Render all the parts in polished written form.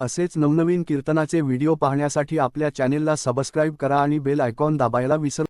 असेच नवनवीन कीर्तनाचे व्हिडिओ पाहण्यासाठी आपल्या चॅनेलला सबस्क्राईब करा आणि बेल आयकॉन दाबायला विसरू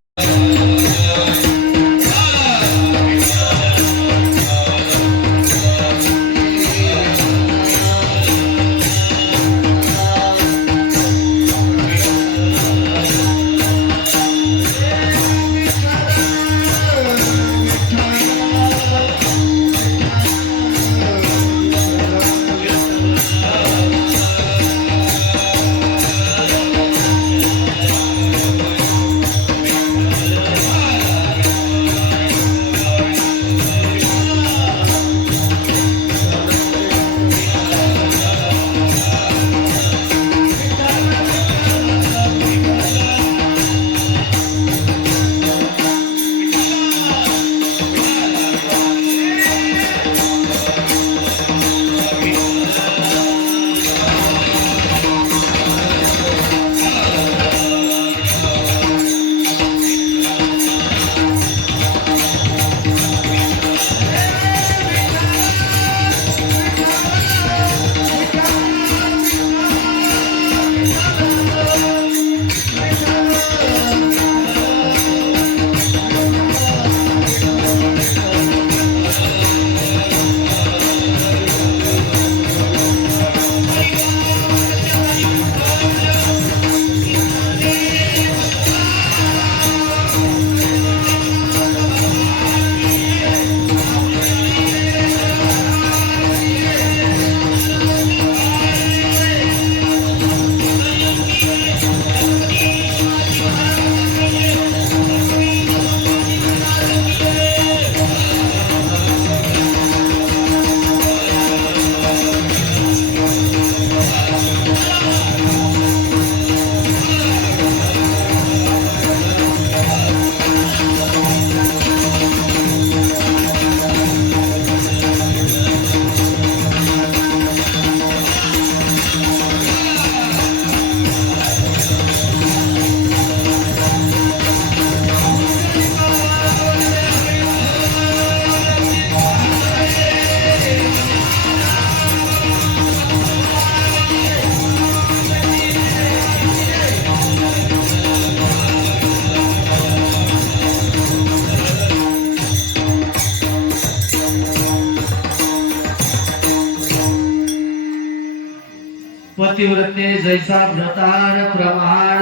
पतिव्रते जैसा व्रतार प्रमाण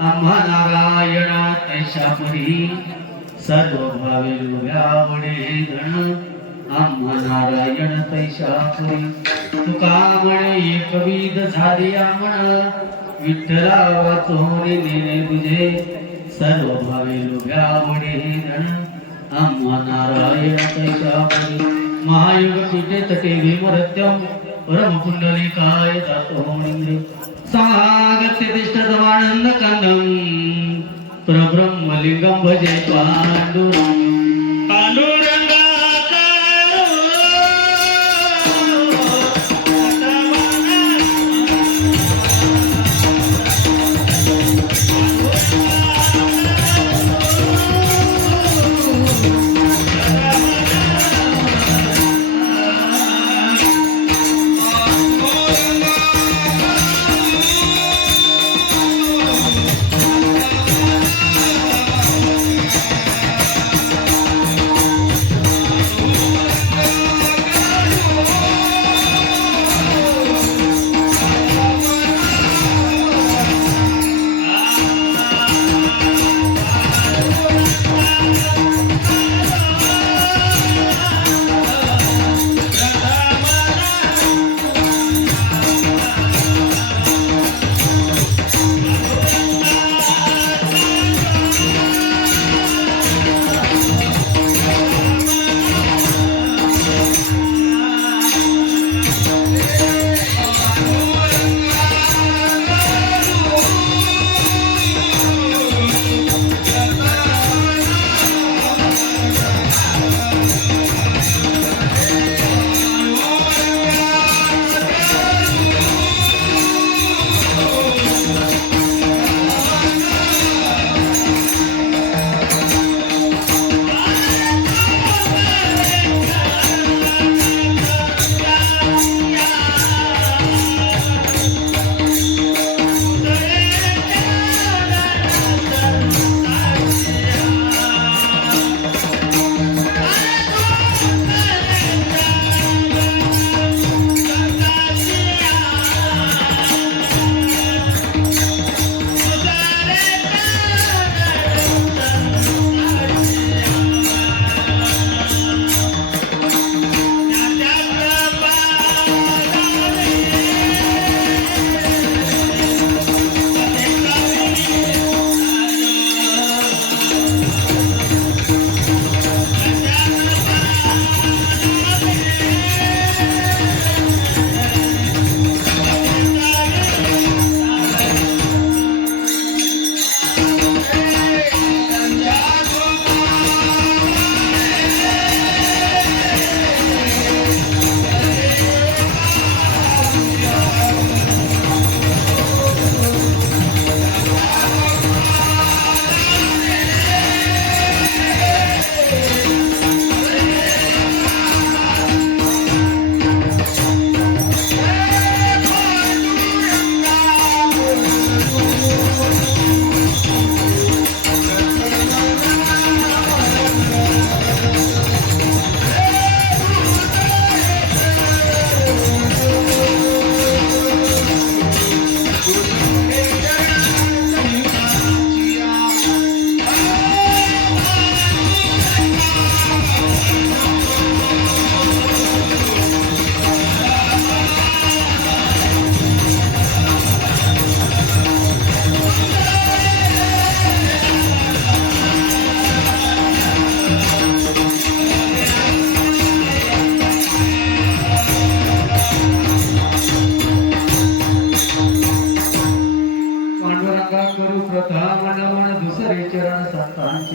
आम्हा नारायण तैसा परी सर्व भावे लोभ्यावडे धन आम्हा नारायण तैसा परी तुका म्हणे एकविध झालिया म्हण विठ्ठला वाचोनी नेने तुझे सर्व भावे लोभ्यावडे धन आम्हा नारायण तैसा परी महायुग तुझे तटे विमरत्यम परम पुंडलिकाय जातो इंद्र सागत्य तिष्ठतमानंद कंदम परब्रह्मलिंगम भजे पांडुरंग पांडुरंगा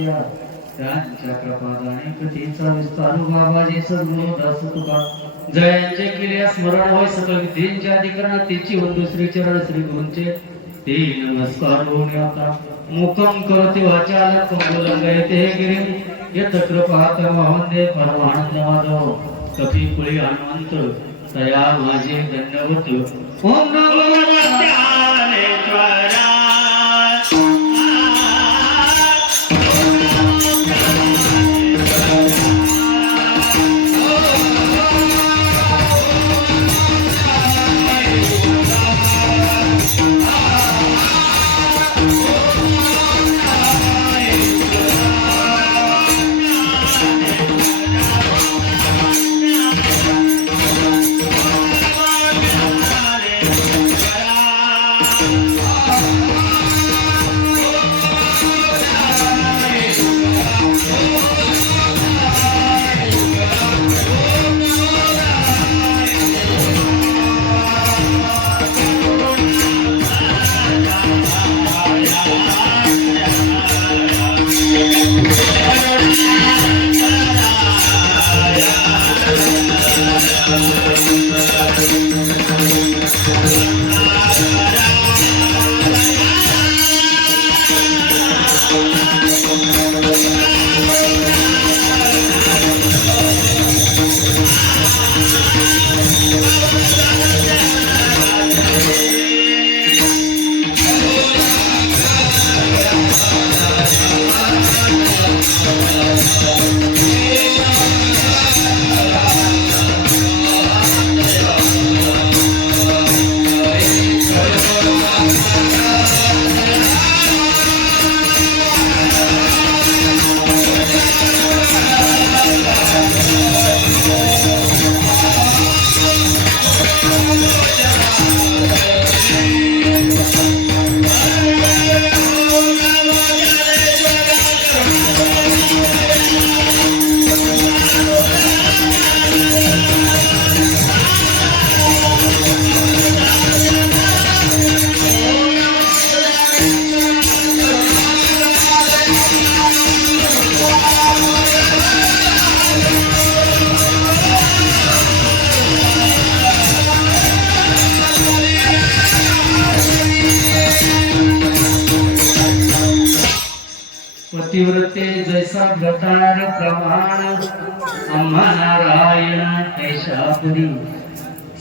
दास्या त्यांच्या प्रपादाने कथेचा विस्तार बाबाजी सद्गुरु दास तुका जयांचे केले स्मरण होय सकल विधींच्या अधिकरणात तिची वंदू श्री चरण श्री गुरूंचे ते नमस्कार होऊन आता मुखम करते वाचाल कंबोलंगयते गिरी यत कृपात महंदे परमानंद माधव कपी कुळी हनुमंत तया माझे दंडवत ओम नमो ज्ञानेश्वरा पतिव्रते जैसा व्रतार प्रमाण आम्हा नारायण तैशापुरी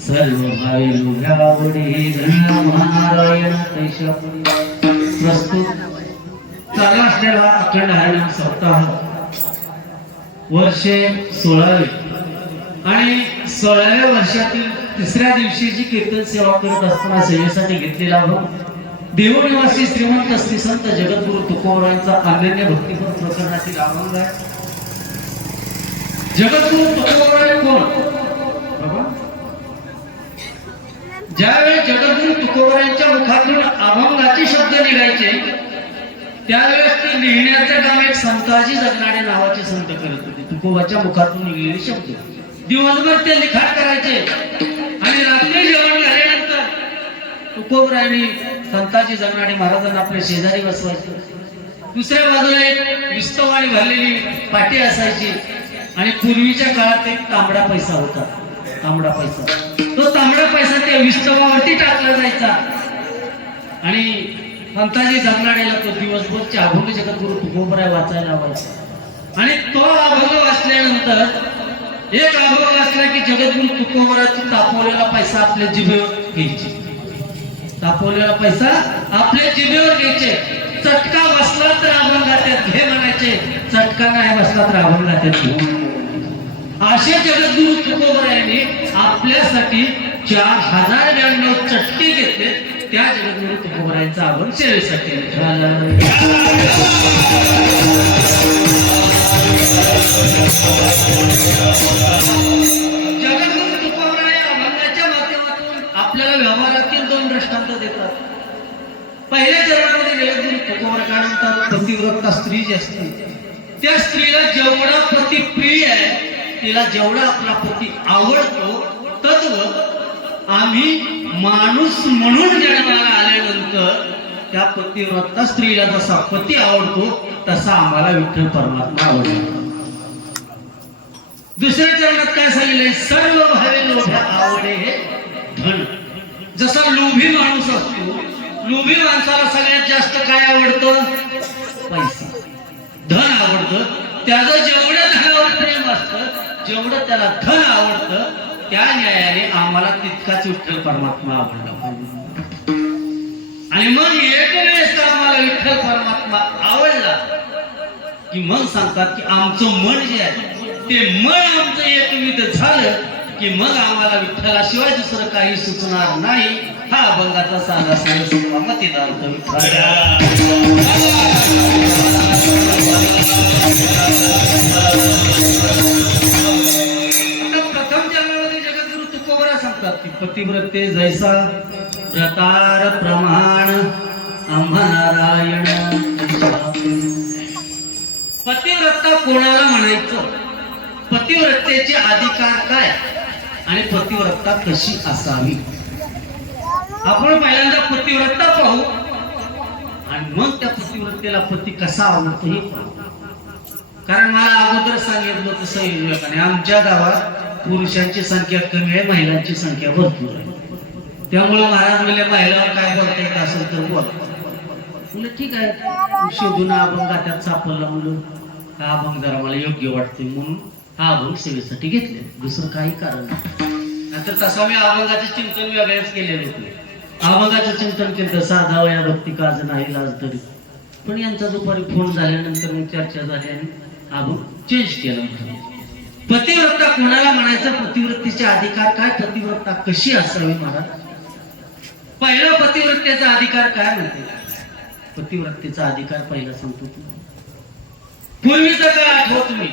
सर्व भावी लुगावडी धन्य नारायण तैशापुरी प्रस्तुत चालू असलेला अखंड हरिनाम सप्ताह वर्षे 16वे आणि 16व्या वर्षातील तिसऱ्या दिवशीची कीर्तन सेवा करत असताना सेवेसाठी घेतलेला देवनिवासी श्रीमंत श्री संत जगद्गुरु तुकोबरायांचा अनन्य भक्तिपर प्रकरणातील अभंग आहे. जगद्गुरु तुकोबराय कोण बाबा? ज्यावेळी जगद्गुरु तुकोबरायांच्या मुखातून अभंगाचे शब्द निघायचे त्यावेळेस ते लिहिण्याचं काम एक संताजी जगनाडे नावाचे संत करत होते. तुकोबाच्या मुखातून निघलेले शब्द दिवसभर ते लिखाण करायचे आणि रात्री जेवण झाल्यानंतर तुकोबरायांनी संताजी जगनाडे महाराजांना आपल्या शेजारी बसवायचे. दुसऱ्या बाजूला एक विस्तवाणी भरलेली पाटी असायची आणि पूर्वीच्या काळात एक तांबडा पैसा होता. तांबडा पैसा, तो तांबडा पैसा त्या विस्तवावरती टाकला जायचा आणि संताजी जगनाडेला तो दिवसभरचे अभंग जगद्गुरु तुकोबराय वाचायला लावायचा. आणि तो अभंग वाचल्यानंतर एक अभंग वाचला की जगद्गुरु तुकोबरायचा तापवलेला पैसा आपल्या जिभेवर घ्यायचे. तापवलेला पैसा आपल्या जिभेवर घ्यायचे. चटका बसला तर अभंगात घे म्हणायचे, चटका नाही बसला तर अभंगात घे. असे जगद्गुरु तुकोबरायांनी आपल्यासाठी 4092 चटके घेतले. त्या जगद्गुरु तुकोबरायांचा अभंग सेवेसाठी जगद्गुरु तुकोबराय अभंगाच्या माध्यमातून आपल्याला व्यवहारातील 2 दृष्टांत देतात. पहिल्या चरणामध्ये जगद्गुरु तुकोबराय काय म्हणतात? पतिव्रता स्त्री जी असते त्या स्त्रीला जेवढा पती प्रिय आहे, तिला जेवढा आपला पती आवडतो, तत्व आम्ही माणूस म्हणून जन्माला आल्यानंतर त्या पतिव्रता स्त्रीला जसा पती आवडतो तसा आम्हाला विठ्ठल परमात्मा आवडतो. दुसऱ्या चरणात काय सांगितलंय? सर्व भावे लोभ्या आवडे हे धन. जसा लोभी माणूस असतो, लोभी माणसाला सगळ्यात जास्त काय आवडतं? पैसा, धन आवडतं. त्याचं जेवढं धनावर प्रेम असतं, जेवढं त्याला धन आवडतं, त्या न्यायाने आम्हाला तितकाच विठ्ठल परमात्मा आवडला पाहिजे. आणि मग एक वेळेस आम्हाला विठ्ठल परमात्मा आवडला की मग सांगतात की आमचं मन जे आहे ते मन आमचं एकविध झालं की मग आम्हाला विठ्ठलाशिवाय दुसरं काही सुचणार नाही. हा अभंगाचा साधा सांग मतीदार प्रथम जन्मामध्ये जगद्गुरु तुकोबरा सांगतात की पतिव्रते जैसा व्रतार प्रमाण आम्हा नारायण. पतिव्रता कोणाला म्हणायचं, पतिव्रतेचे अधिकार काय आणि पतिव्रता कशी असावी, आपण पहिल्यांदा पतिव्रता पाहू आणि मग त्या पतिव्रतेला पती कसा आवडतो हे पाहू. कारण मला अगोदर सांगितलं तसं विवेकाने आमच्या गावात पुरुषांची संख्या कमी आहे, महिलांची संख्या भरपूर आहे. त्यामुळे महाराज म्हणले महिलांवर काय बोलता येत असेल तर बोल. म्हणलं ठीक आहे, शोधून अभंग त्यात सापडला. म्हणून हा अभंग जरा मला योग्य वाटते म्हणून हा अभंग सेवेसाठी घेतले, दुसरं काही कारण नाही. नंतर तसा मी अभंगाचे चिंतन वेगळेच केलेले होते. अभंगाचं चिंतन केलं साधा वया भक्ती काज नाही लाज तरी, पण यांचा दुपारी फोन झाल्यानंतर मग चर्चा झाली आणि अभंग चेंज केला. पतिव्रता कोणाला म्हणायचं, पतिव्रतेचे अधिकार काय, पतिव्रता कशी असावी महाराज. पहिला पतिव्रतेचा अधिकार काय म्हणते, पतिव्रतेचा अधिकार पहिला सांगतो तू. पूर्वीचा काय आठवत तुम्ही,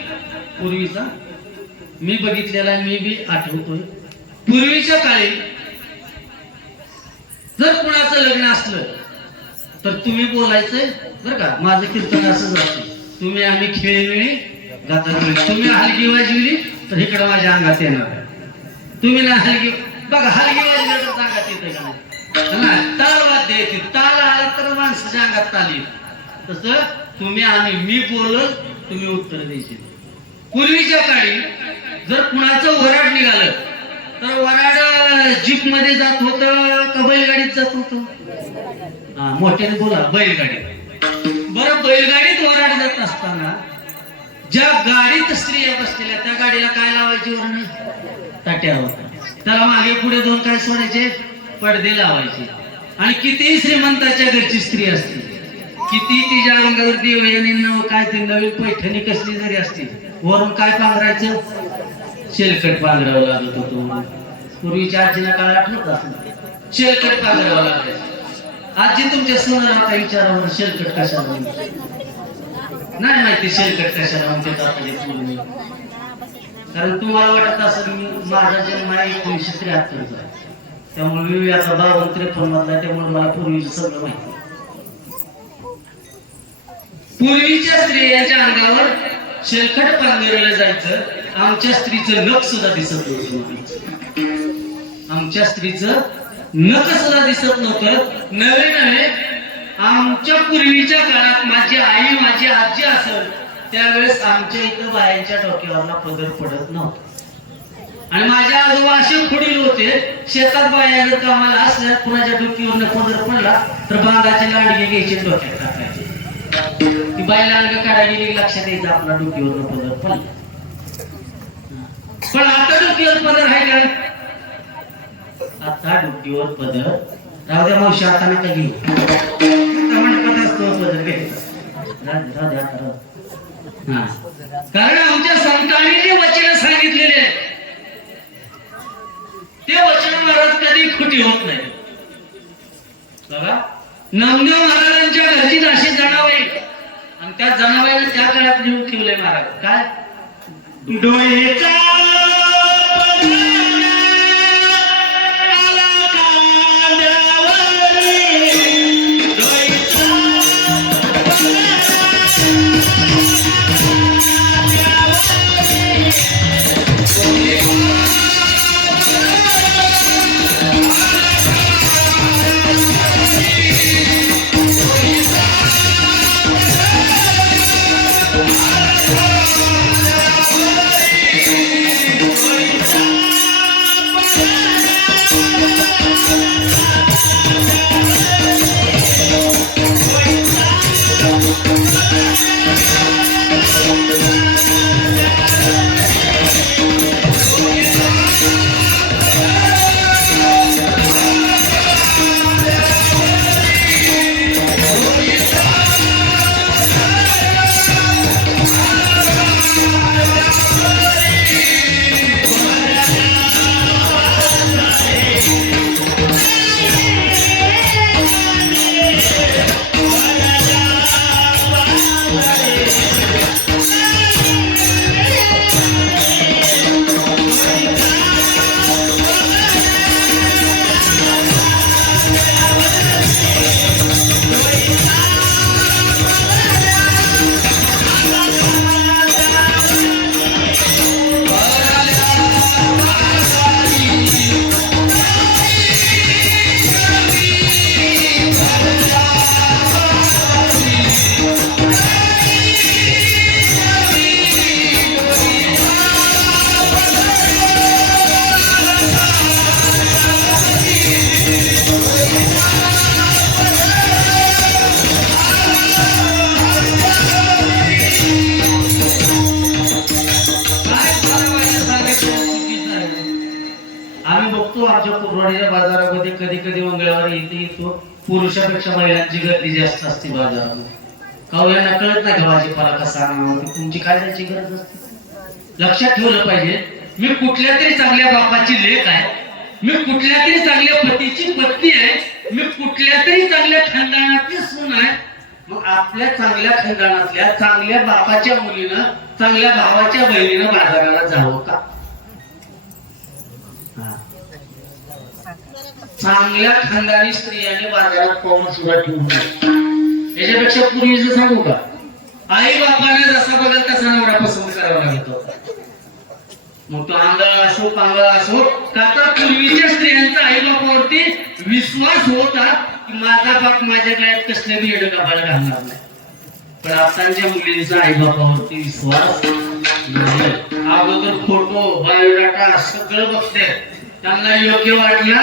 पूर्वीचा मी बघितलेला, मी बी आठवतोय. पूर्वीच्या काळी जर कुणाचं लग्न असलं तर तुम्ही बोलायचंय बरं का. माझं कीर्तन असं जातं, तुम्ही आम्ही खेळीमेळी गातात, तुम्ही हलगी वाजविली तर इकडे माझ्या अंगात येणार. तुम्ही ना हलगी बघा, हलगी वाजली तर अंगात येते का नाही, ताल वाद्य येते, ताल आला तर माणसाच्या अंगात ताल येईल. तसं तुम्ही आम्ही, मी बोलल तुम्ही उत्तर द्यायची. पूर्वीच्या काळी जर कुणाचं वराड निघालं तर वराड जीप मध्ये जात होतं का बैलगाडीत जात होतं? हा मोठ्याने बोला, बैलगाडीत. बरं, बैलगाडीत वराड जात असताना ज्या गाडीत स्त्रिया बसलेल्या त्या गाडीला काय लावायची वरण? ताट्यावर. त्याला मागे पुढे दोन काय सोडायचे? पडदे लावायचे. आणि कितीही श्रीमंताच्या घरची स्त्री असते, किती तिच्या अंगावर देवयानी काय ते नवीन पैठणी कसली जरी असते, वरून काय पांघरायचं? शेलकट पांघरावं लागत होतं. पूर्वीच्या आजीला काय आठवत असेल, शेलकट पांघरावं लागायचं. आजी तुमच्या सोनार आता विचारावर शेलकट कशाला नाही माहिती, शेलकट कशाला म्हणते. कारण तुम्हाला वाटत असेल माझा जन्म आहे 1973चा, त्यामुळे मी आता 52-53 मधला, त्यामुळे मला पूर्वीचं सगळं माहिती. पूर्वीच्या स्त्रियांच्या अंगावर शेलखट पांघरलं जायचं. आमच्या स्त्रीचं नख सुद्धा दिसत नव्हतं. आमच्या स्त्रीचं नख सुद्धा दिसत नव्हतं. नवे आमच्या पूर्वीच्या काळात माझी आई माझी आजी असेल त्यावेळेस आमच्या इथं बायांच्या डोक्यावरला पदर पडत नव्हता. आणि माझ्या आजोबा असे पुढील होते, शेतात बाया जर कामाला असल्या कुणाच्या डोक्यावर पदर पडला तर बांगाचे लांडगे घ्यायचे डोक्यात टाकायचे. ती बाई लांडगे काढायला गेली, लक्षात यायचं आपला डोक्यावर पदर पडला. पण आता डोक्यावर पदर आहे का? आता डोक्यावर पदर राहू द्या मावशी, आता नका घेऊ. म्हणत असतो पदर घ्यायचा. कारण आमच्या संतांनी जे वचन सांगितलेले ते वचन महाराज कधी खोटी होत नाही. बघा, नामदेव महाराजांच्या घरची अशी जनाबाई आणि त्या जनाबाईला त्या काळात लिहून ठेवलंय महाराज. काय? डोळेचा इथे येतो पुरुषापेक्षा महिलांची गर्दी जास्त असते बाजारामध्ये. काऊ यांना कळत नाही का भाजीपाला कसा आणावा, तुमची काय त्याची गरज असते. लक्षात ठेवलं पाहिजे, मी कुठल्या तरी चांगल्या बापाची लेक आहे, मी कुठल्या तरी चांगल्या पतीची पत्नी आहे, मी कुठल्या तरी चांगल्या खानदानातली सून आहे. मग आपल्या चांगल्या खानदानातल्या चांगल्या बापाच्या मुलीनं चांगल्या भावाच्या बहिणीनं बाजाराला जावं का? चांगल्या खानदानी स्त्रियाने बाजारात पाऊल सुद्धा ठेवू नये. याच्यापेक्षा पूर्वीच सांगू का, आई बापाने जसा बघेल तसा नवरा पसंत करावा लागत होता. मग तो आंधळा असो पांगळा असो, का तर पूर्वीच्या स्त्रियांचा आई बापावरती विश्वास होता की माझा बाप माझ्या गळ्यात कसले बी येडं कपाळ घालणार नाही. पण आताच्या मुलींचा आई बापावरती विश्वास नाही. अगोदर फोटो बायोडाटा सगळं बघते, त्यांना योग्य वाटलं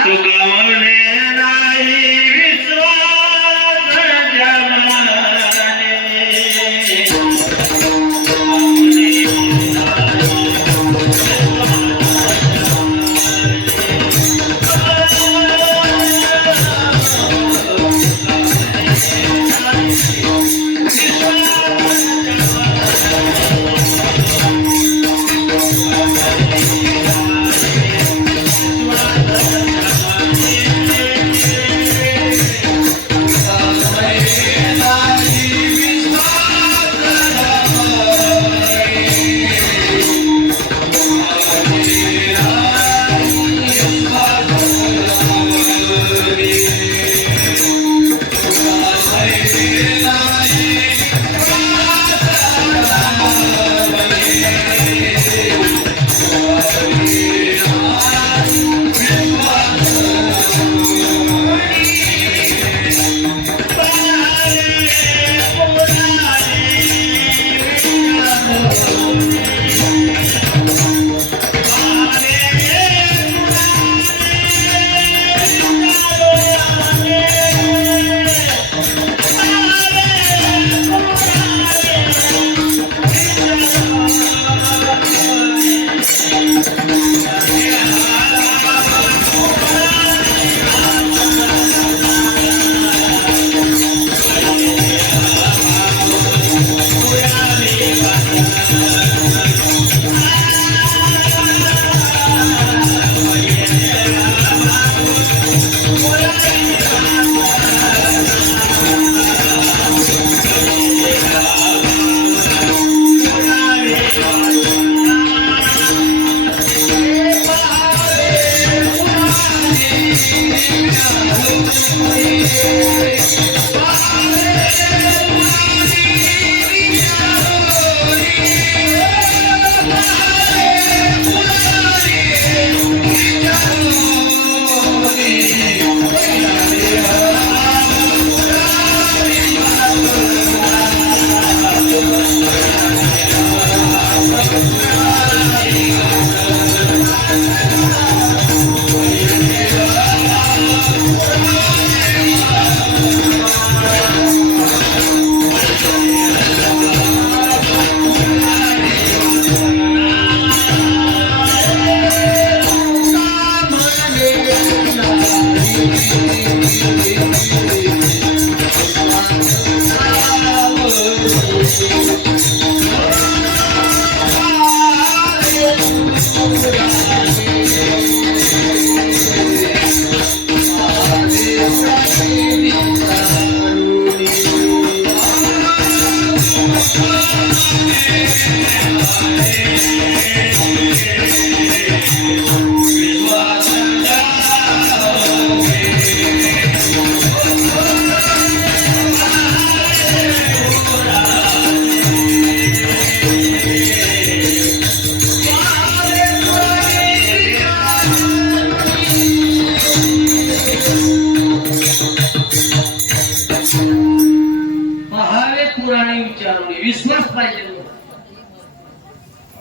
विश्वास पाहिजे.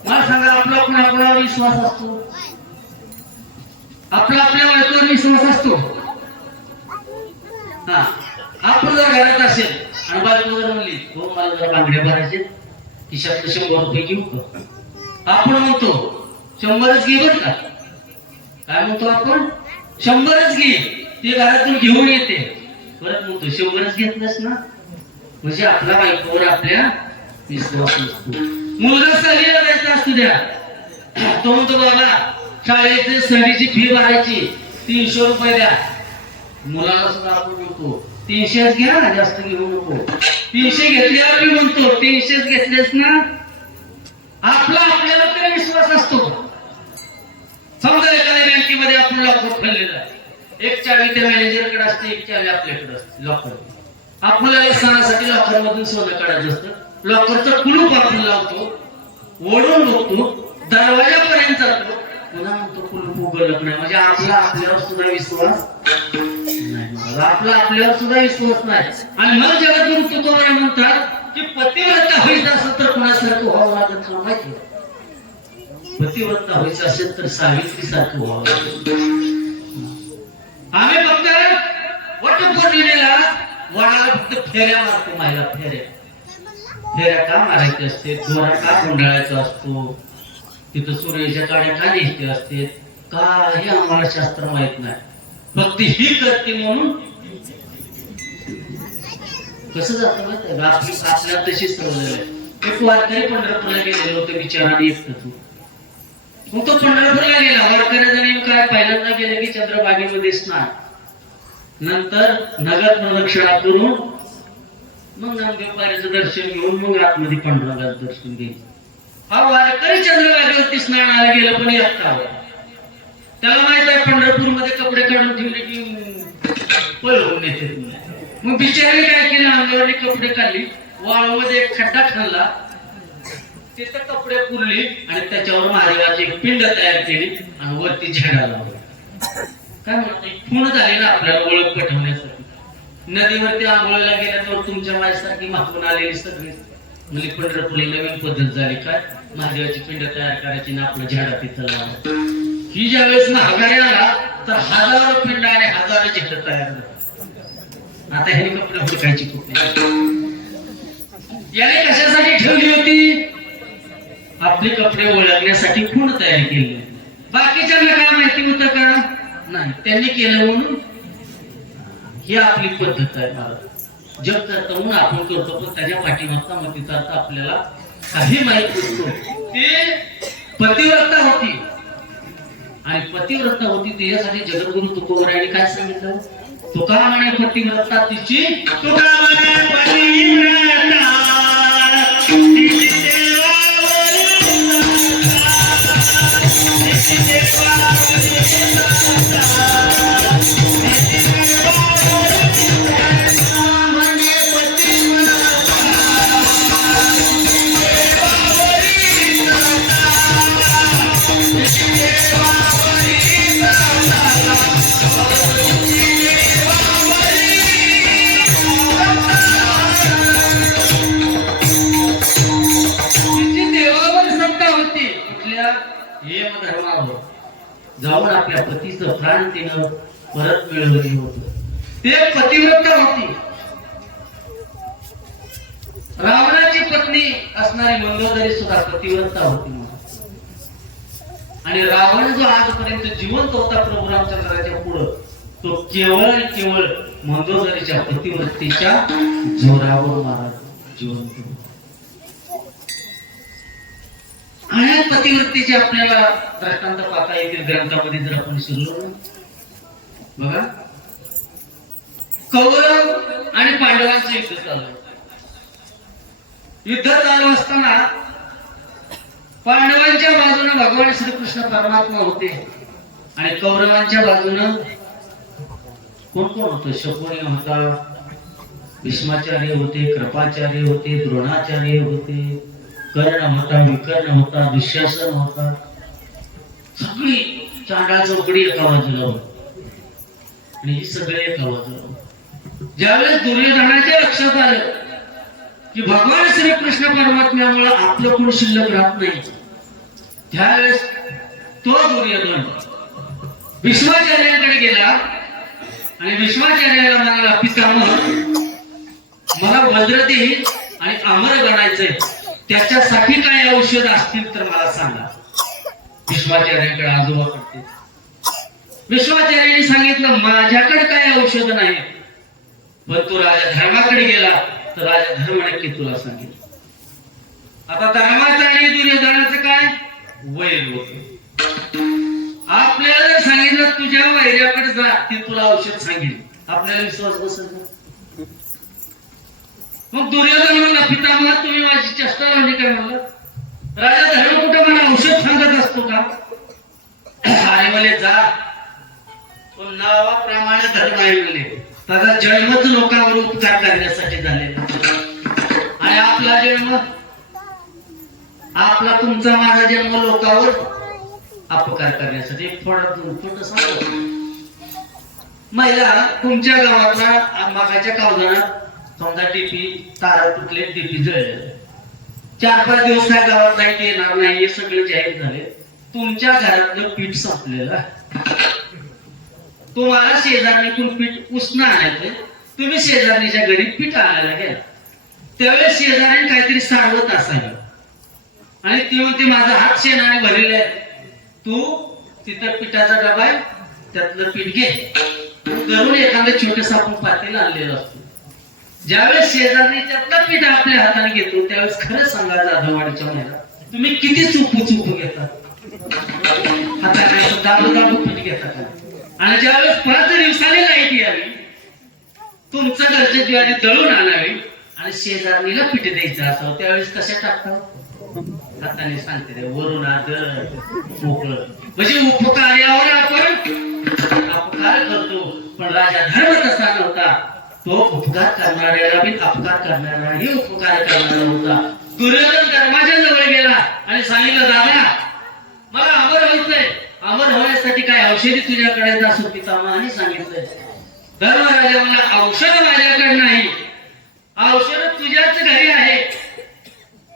मला सांगा, आपला कोणाकोणावर विश्वास असतो? आपला आपल्या बायकोवर विश्वास असतो. हा, आपण जर घरात असेल आणि बायको जर म्हणली हो मला जर बांगड्या भरायचे खिशात 100 रुपये घेऊ का, आपण म्हणतो 100च घे बर का. काय म्हणतो आपण? 100च घे. ते घरातून घेऊन येते. परत म्हणतो 100च घेतलंस ना, म्हणजे आपला बायकोवर आपल्या विश्वास नसतो. मुलगा सहलीला जायचा असतो द्या, तो म्हणतो बाबा शाळेची सहलीची फी भरायची 300 रुपये द्या. मुलाला सुद्धा आपण म्हणतो 300च घ्या, जास्त घेऊ नको. 300 घेतल्यावर मी म्हणतो 300च घेतलेस ना. आपला आपल्याला तरी विश्वास असतो. समजा एखाद्या बँकेमध्ये आपण लॉकर खोललेलं आहे, एक चावी त्या मॅनेजरकडे असते, एक चावी आपल्याकडे असते लॉकर. आपल्याला सणासाठी लॉकर मधून सोनं काढायचं असतं. लॉकरचं कुलूप आपण लावतो, ओढून बघतो, दरवाजापर्यंत जातो, पुन्हा म्हणतो कुलूप उघडलं नाही. म्हणजे आपला आपल्यावर सुद्धा विश्वास नाही, आपला आपल्यावर सुद्धा विश्वास नाही. आणि मग जगातून तुकोबारा म्हणतात की पतिव्रता व्हायचं असेल तर कोणासारखं व्हावं लागत नाही माहिती. पतिव्रता व्हायचं असेल तर सावित्री सारखं व्हावं लागत. आम्ही फक्त वटपौर्णिमेला वडाला फक्त फेऱ्या मारतो, महिला फेऱ्या का मारायचे असते, दोरा का गुंडाळायचा असतो, तिथं सूर्याच्या काड्या का दिसते असते, काही आम्हाला शास्त्र माहित नाही. फक्त ही करते म्हणून कसं जातं माहित आहे, आपल्याला तशीच सवय. एक वारकरी पंढरपूरला गेलेलो होतो बिचाराने एकटं. मग तो पंढरपूरला गेला, वारकऱ्याने काय पहिल्यांदा गेले की चंद्रभागेमध्ये स्नान, नंतर नगर प्रदक्षिणा करून मग नामदेवपारीचं दर्शन घेऊन मग आतमध्ये पंढरपुरात दर्शन घेईल. हा वारकरी चंद्रभागेवरती स्नानाला गेलं पण एकटा. त्याला माहित आहे पंढरपूरमध्ये कपडे काढून ठेवले की पळवून येते. मग बिचाराने काय केलं, अंगावरले कपडे काढली, वाळूमध्ये एक खड्डा खाल्ला, तिथं कपडे पुरली आणि त्याच्यावर महादेवाची एक पिंड तयार केली आणि वरती झेंडा लावला. काय म्हणतो, खूण झाली ना आपल्याला ओळख पटवण्यासाठी. नदीवरती आंघोळीला गेल्या तर तुमच्या माझ्यासारखी मागून आलेली सगळी म्हणजे पंढरपूरला नवीन पद्धत झाली. काय महादेवाची पिंड तयार करायची ना आपला झेंडा तिथं लावला. ही ज्या वेळेस महागारी आला तर हजारो पिंड आणि हजारो झेंडे तयार झाले. आता हे कपडे हुडकायची कुठे, याने कशासाठी ठेवली होती, आपले कपडे ओळखण्यासाठी खूण तयार केली. बाकीच्यांना काय माहिती होतं का नाही, त्यांनी केलं म्हणून ही आपली पद्धत आहे. महाराज जग करतो म्हणून आपण करतो, पण त्याच्या पाठीमागचा मतीचा अर्थ आपल्याला काही माहित नसतो. ते पतिव्रता होती आणि पतिव्रता होती त्याच्यासाठी जगद्गुरु तुकोबारायांनी काय सांगितलं, तुका म्हणे पतिव्रता तिची, तुका म्हणे पतिव्रता तिची जाऊन आपल्या पतीचं प्राण तिनं परत मिळवलं होतं. ते पतिव्रता होती. रावणाची पत्नी असणारी मंदोदरी सुद्धा पतिव्रता होती. आणि रावण जो आजपर्यंत जिवंत होता प्रभू रामचंद्राच्या पुढं, तो केवळ आणि केवळ मंदोदरीच्या पतिव्रतेच्या जोरावर महाराज जिवंत होता. अनेक पतिव्रतेचे आपल्याला दृष्टांत पाहता येतील ग्रंथामध्ये जर आपण शिरलो. बघा, कौरव आणि पांडवांचं युद्ध चालू. युद्ध चालू असताना पांडवांच्या बाजूने भगवान श्रीकृष्ण परमात्मा होते आणि कौरवांच्या बाजूनं कोण कोण होतं, शकुनी होता, भीष्माचार्य होते, कृपाचार्य होते, द्रोणाचार्य होते, कर्ण होता, विकर्ण होता, दुःशासन होता. सगळी चांडाळ चौकडी एका बाजूला होती आणि ही सगळे एका बाजूला. ज्यावेळेस दुर्योधनाच्या लक्षात आलं की भगवान श्रीकृष्ण परमात्म्यामुळे आपलं कोण शिल्लक राहत नाही, त्यावेळेस तो दुर्योधन भीष्माचार्यांकडे गेला आणि भीष्माचार्याला म्हणाला, पितामह मला वज्र दे आणि अमर बनायचंय, त्याच्यासाठी काय औषध असतील तर मला सांगा. भीष्माचार्यांकडे आजोबा करते विश्वाचार्यांनी सांगितलं माझ्याकडे काही औषध नाही, पण तू राजा धर्माकडे गेला तर राजा धर्म नक्की तुला सांगेल. आता धर्माचं आणि दुर्योधनाचं काय वैर होत. आपल्याला जर सांगितलं तुझ्या वैर्याकडे जा, ते तुला औषध सांगेल, आपल्याला विश्वास बसत नाही. मग दुर्योधन म्हणला पितामह तुम्ही माझी चेष्टा लावली काय म्हणलं, राजा धर्म कुठं मला औषध सांगत असतो का. अरे म्हणले जा, तो नावाप्रमाणे धर्म आहे म्हणले, त्याचा जन्मच लोकांवर उपकार करण्यासाठी झालेला आणि आपला जन्म, आपला तुमचा माझा जन्म लोकांवर अपकार करण्यासाठी. एक थोडं सांगतो, महिला तुमच्या गावातला मागाच्या कावदानात समजा डीपी तारा तुटले, डीपी जळले, 4-5 दिवस त्या गावात लाईट येणार नाही हे सगळे जाहीर झाले. तुमच्या घरातलं पीठ संपलेलं, तुम्हाला शेजारणीतून पीठ उसणं आणायचं, तुम्ही शेजारणीच्या घरी पीठ आणायला गेला. त्यावेळेस शेजाऱ्याने काहीतरी सांगत असावं आणि ती म्हणते माझा हात शेणाने भरलेला आहे, तू तिथं पिठाचा डबा आहे त्यातलं पीठ घे. करून एखादं छोटस आपण पातेलं आणलेलं असतो. ज्यावेळेस शेजारने त्यातलं पीठ आपल्या हाताने घेतो त्यावेळेस खरं सांगा जाधववाडीच्या महिला तुम्ही किती चुपू घेता, हाताने दाबू पीठ घेतात. आणि ज्यावेळेस 5 दिवसाने लाईट यावी, तुमचं घरचे ज्वारी दळून आणावी आणि शेजारणीला पीठ द्यायचं असावं, त्यावेळेस कशा टाकता, हाताने सांगते ते वरून आदर मोकळं. म्हणजे उपकार्यावर आपण अपकार करतो, पण राजा धर्म तसा नव्हता. तो उपकार करणाऱ्याला बी अपकार करणाराही उपकार करणारा होता. दुर्योधन धर्माच्या जवळ गेला आणि सांगितलं दादा मला अमर व्हायचंय, अमर होण्यासाठी काय औषधी तुझ्याकडे असं पितामहाने सांगितलंय. धर्मराजा मला औषध माझ्याकडे नाही, औषध तुझ्याच घरी आहे,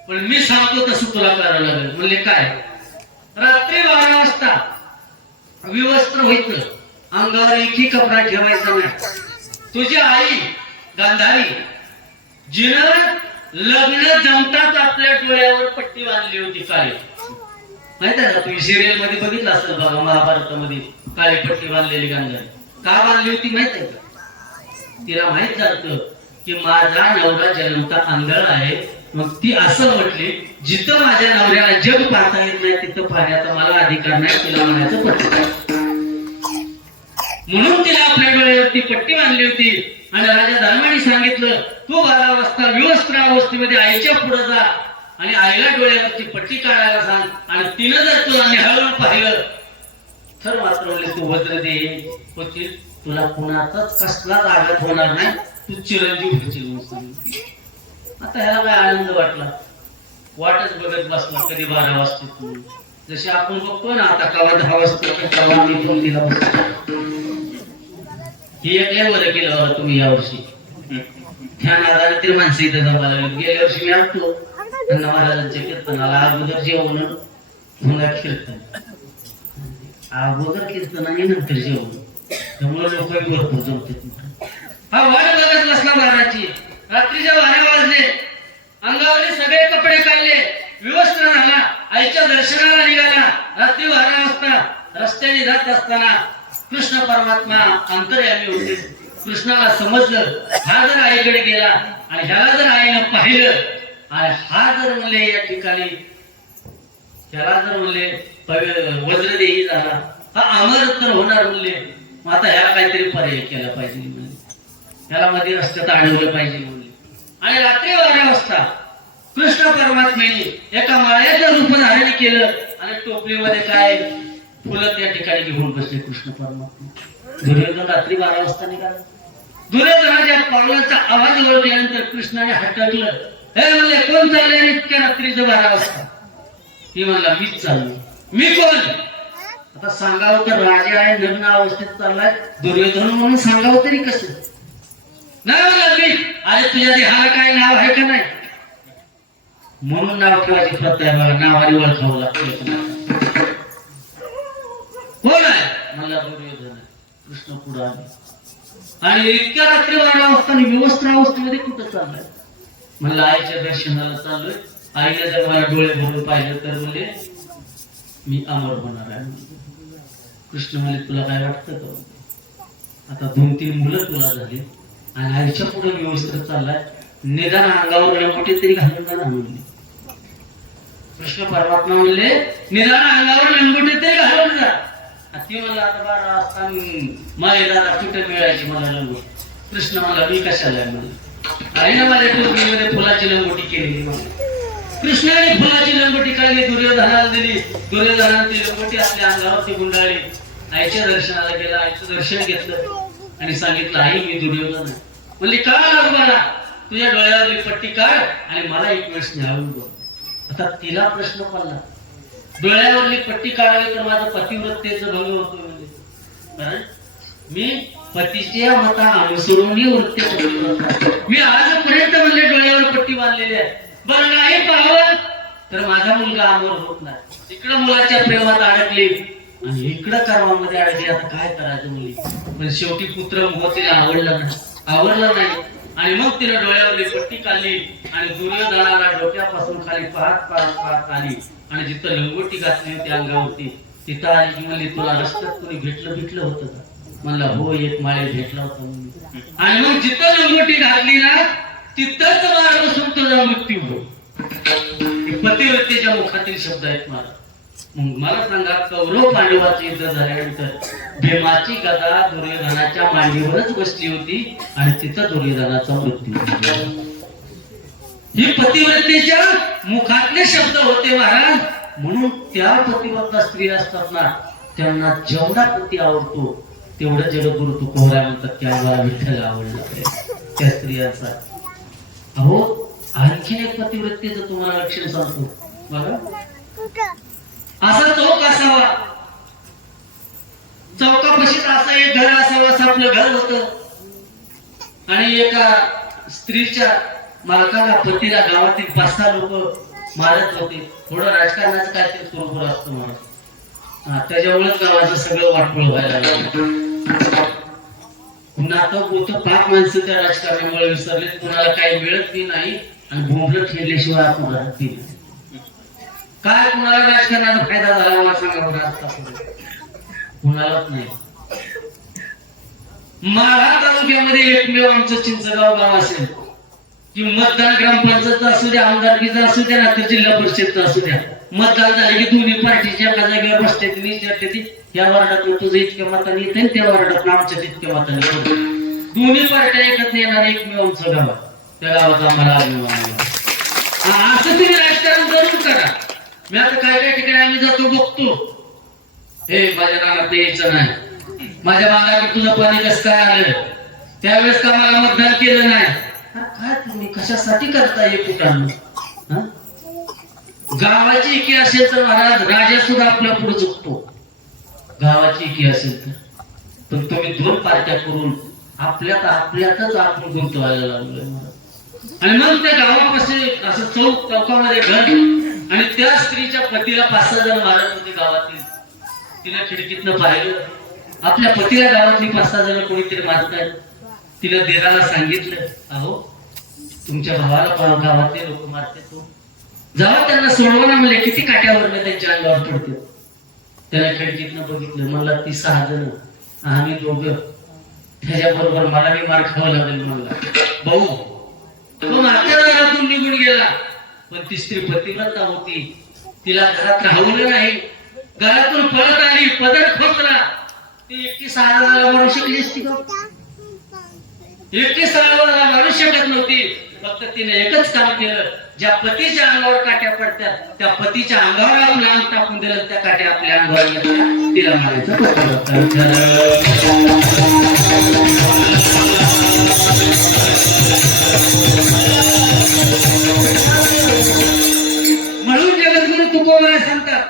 पण मी सांगतो तसं तुला करावं लागेल. म्हणले काय. रात्री 12 वाजता विवस्त्र व्हायचं, अंगावर एकही कपडा ठेवायचा नाही. तुझी आई गांधारी जिनं लग्न जमताच आपल्या डोळ्यावर पट्टी बांधली होती काळी, माहित आहे का, तुम्ही सिरियल मध्ये बघितलं असेल बघा, महाभारतामध्ये काळी पट्टी बांधलेली गांधारी का बांधली होती माहित आहे का. तिला माहित झालं की माझा नवरा जन्मता आंधळ आहे, मग ती असं म्हटली जिथं माझ्या नवऱ्याला जग पाहता येत नाही तिथं पाहण्याचा मला अधिकार नाही, तिला म्हणायचं पट्टी. म्हणून तिला आपल्या डोळ्यावरती पट्टी बांधली होती. आणि राजा धर्माने सांगितलं तू 12 वाजता विवस्त्र अवस्थेमध्ये आईच्या पुढे जा आणि आईला डोळ्यावरची पट्टी काढायला सांग. आणि तिनं जर तुला निहाळून पाहिलं तर मात्र तू वज्र दे होतील, तुला कुणाचाच कसलाच आघात होणार नाही, तू चिरंजीव होशील. आता ह्याला काय आनंद वाटला, वाटच बघत बसला कधी 12 वाजता. जसे आपण बघतो ना आता कवा 10 वाजता कवा मी पण दिला बसतो. ही एक लय बरं केलं बघा तुम्ही यावर्षी, त्या नादाने तरी माणसं इथं जमा लागली. गेल्या वर्षी मी आणतो त्यांना महाराजांच्या कीर्तनाला अगोदर जेवण पुन्हा कीर्तन, अगोदर कीर्तन आणि नंतर जेवण, त्यामुळे लोक भरपूर जमतात. हा वाट बघत बसला महाराजाची. रात्रीच्या 12 वाजले, अंगावरले सगळे कपडे काढले, विवस्त्र झाला, आईच्या दर्शनाला निघाला. रात्री 12 वाजता रस्त्याने जात असताना कृष्ण परमात्मा अंतर्यामी होते. कृष्णाला समजलं हा जर आईकडे गेला आणि ह्याला जर आईनं पाहिलं आणि हा जर म्हणले या ठिकाणी ह्याला जर म्हणले वज्रदेही झाला, हा अमर तर होणार म्हणले, मग आता ह्याला काहीतरी पर्याय केला पाहिजे म्हणले, ह्याला मध्ये रस्त्यात अडवलं पाहिजे म्हणले. आणि रात्री 12 वाजता कृष्ण परमात्म्याने एका माळ्याचं रूप धारण केलं आणि टोपलीमध्ये काय फुलं त्या ठिकाणी घेऊन बसले कृष्ण परमात्मा. दुर्योधन रात्री 12 वाजता निघाला. दुर्योधनाच्या पावलाचा आवाज ओळखल्यानंतर कृष्णाने हटकलं, हे म्हणले कोण चाललंय इतक्या रात्रीचं 12 वाजता. ती म्हणला मीच चाललो. मी कोण आता सांगावं तर राजा आहे, नग्न अवस्थेत चाललाय, दुर्योधन म्हणून सांगावं तरी कसं. नाही म्हणला मी. अरे तुझ्या देहाला काय नाव आहे का नाही, म्हणून नाव ठेवायची प्रथा आहे, मला नावाने ओळखावं लागतं. कोण आहे मला दुर्योधन. कृष्ण पुढे आले आणि इतक्या रात्री 12 वाजता विवस्त्र अवस्थेमध्ये कुठं चाललाय. म्हणलं आईच्या दर्शनाला चाललोय, आईला जर मला डोळे भरून पाहिलं तर म्हणले मी अमर होणार आहे. कृष्ण म्हणे तुला काय वाटतं का? आता 2-3 मुलं तुला झाली आणि आईच्या पुढे व्यवस्थित चाललाय, निदान अंगावर लंगोटी तरी घालून जा ना म्हणले. कृष्ण परमात्मा म्हणले निदान अंगावर लंगोटी तरी घालून जा. ती म्हणला आता 12 वाजता मायला कुठे मिळायची मला लंगोटी. कृष्ण म्हणला मी कशाला म्हणलं, आईनं माझ्या टोपीमध्ये फुलाची लंगोटी केलेली म्हणलं. कृष्णाने फुलाची लंगोटी काढली, दुर्योधनाला दिली. दुर्योधनाने ती लंगोटी आपल्या अंगावरती गुंडाळली. आईच्या दर्शनाला गेला, आईचं दर्शन घेतलं आणि सांगितलं आई मी दुर्योधन आहे. म्हणली का मला, तुझ्या डोळ्यावरली पट्टी काढ आणि मला एक वेळेस न्यावून बघ. आता तिला प्रश्न पडला, डोळ्यावरली पट्टी काढावी तर माझं पतिव्रतेचं भंग होतो म्हणजे, कारण मी पतीच्या मता अनुसरून मी आजपर्यंत म्हणले डोळ्यावर पट्टी बांधलेली आहे. बरं नाही पाहावं तर माझा मुलगा अमर होत नाही. इकडं मुलाच्या प्रेमात अडकली आणि इकडं कर्मामध्ये अडकली. आता काय करायचं मुली, पण शेवटी पुत्र मोह तिला आवडला नाही आणि मग तिने डोळ्यावरली पट्टी काढली आणि दुर्योधनाला डोक्यापासून खाली पाहत आली आणि जिथं लंगोटी घातली होती अंगावरती तिथं आली की म्हणली तुला रस्त्यात कोणी भेटलं होतं का? म्हणला हो एक माळे भेटला होता. आणि मग जिथं लंगोटी घातली ना तिथंच मार बसून तुझा मृत्यू हो. पतिव्रतेच्या मुखातील शब्द आहेत महाराज. मग मला सांगा, कौरव पांडवाचे युद्ध झाल्यानंतर भीमाची गदा दुर्योधनाच्या मांडीवरच बसली होती आणि तिथं दुर्योधनाचा मृत्यू झाला. ही पतिव्रतेच्या मुखातले शब्द होते महाराज. म्हणून त्या पतिव्रता स्त्री असतात ना, त्यांना जेवढा पती आवडतो तेवढं जगद्गुरु तुकोबराय म्हणतात की आम्हाला विठ्ठल आवडला त्या स्त्रियांचा. अहो आणखीन एक पतिव्रतेचं तुम्हाला लक्षण सांगतो बघा. असा चौक असावा, चौकापाशी असं एक घर असावं असं आपलं घर होतं आणि एका स्त्रीच्या मालकाला पतीला गावातील 5-6 लोक मारत होते. थोडं राजकारणाचं काहीतरी स्वरूप असतं मला, त्याच्यामुळेच गावाचं सगळं वाटोळ व्हायला लागलं. पुन्हा आता होतं पाक माणसं त्या राजकारणामुळे विसरले, कुणाला काही मिळत नाही आणि भोंबलं खेळल्याशिवाय आपण राहत नाही. काय कुणाला राजकारणाचा फायदा झाला मला सांगा बरं आतापर्यंत? कुणालाच नाही. माढा तालुक्यामध्ये एकमेव आमचं चिंचगाव गाव असेल की मतदान ग्रामपंचायत असू द्या, आमदारकीचं असू द्या ना तर जिल्हा परिषदचं असू द्या, मतदान झाले की दोन्ही पार्टीच्या एका जागेवर बसते. या वार्डात तुझं इतक्या मतांनी येते, त्या वार्डात आमच्या तितक्या मतांनी. दोन्ही पार्ट्या एकत्र येणार एकमेव आमचं गाव. त्या गावाचा आम्हाला अभिमान आहे. असं तुम्ही राजकारण करून करा. मी आता काय ठिकाणी आम्ही जातो बघतो, हे माझ्या रानात यायचं नाही, माझ्या मागावर तुझं पाणी कसं काय आलं, त्यावेळेस का मला मतदान केलं नाही. काय तुम्ही कशासाठी करता हे कुठं? गावाची एकी असेल तर महाराज राजा सुद्धा आपल्या पुढे चुकतो. गावाची एकी असेल तर, पण तुम्ही 2 पार्ट्या करून आपल्यातच आपण गुंतवायला लागलोय. आणि मग त्या गावापासून असं चौकामध्ये घर आणि त्या स्त्रीच्या पतीला 5-6 जण मारत होते गावातील. तिला खिडकीतनं पाहिलं, आपल्या पतीला गावातली 5-6 जण कोणीतरी मारतायत. तिला देराला सांगितलं, अहो तुमच्या भावाला गावातले लोक मारते, तो जेव्हा त्यांना सोडवणं म्हणजे किती काट्यावर त्यांच्या अंगावर पडते. त्याला खिडकीतनं बघितलं, मला ती 6 जण आम्ही दोघं, त्याच्याबरोबर मला बी मार खावा लागेल. म्हणला भाऊ तो मागच्या दारातून निघून गेला, पण ती स्त्री पतिव्रता होती, तिला घरात राहवलं नाही. घरातून परत आली, पदर खोचला, ती एकटी 6 जणांना मारू शकली असती का? एकटी 6 जणांना मारू शकत नव्हती. फक्त तिने एकच काम केलं, ज्या पतीच्या अंगावर काट्या पडतात त्या पतीच्या अंगावर आपण अंग टाकून दिलं, त्या काट्या आपल्या अंगावर घेतल्या, तिला मारायचं. म्हणून जगद्गुरु तुकोबराय सांगतात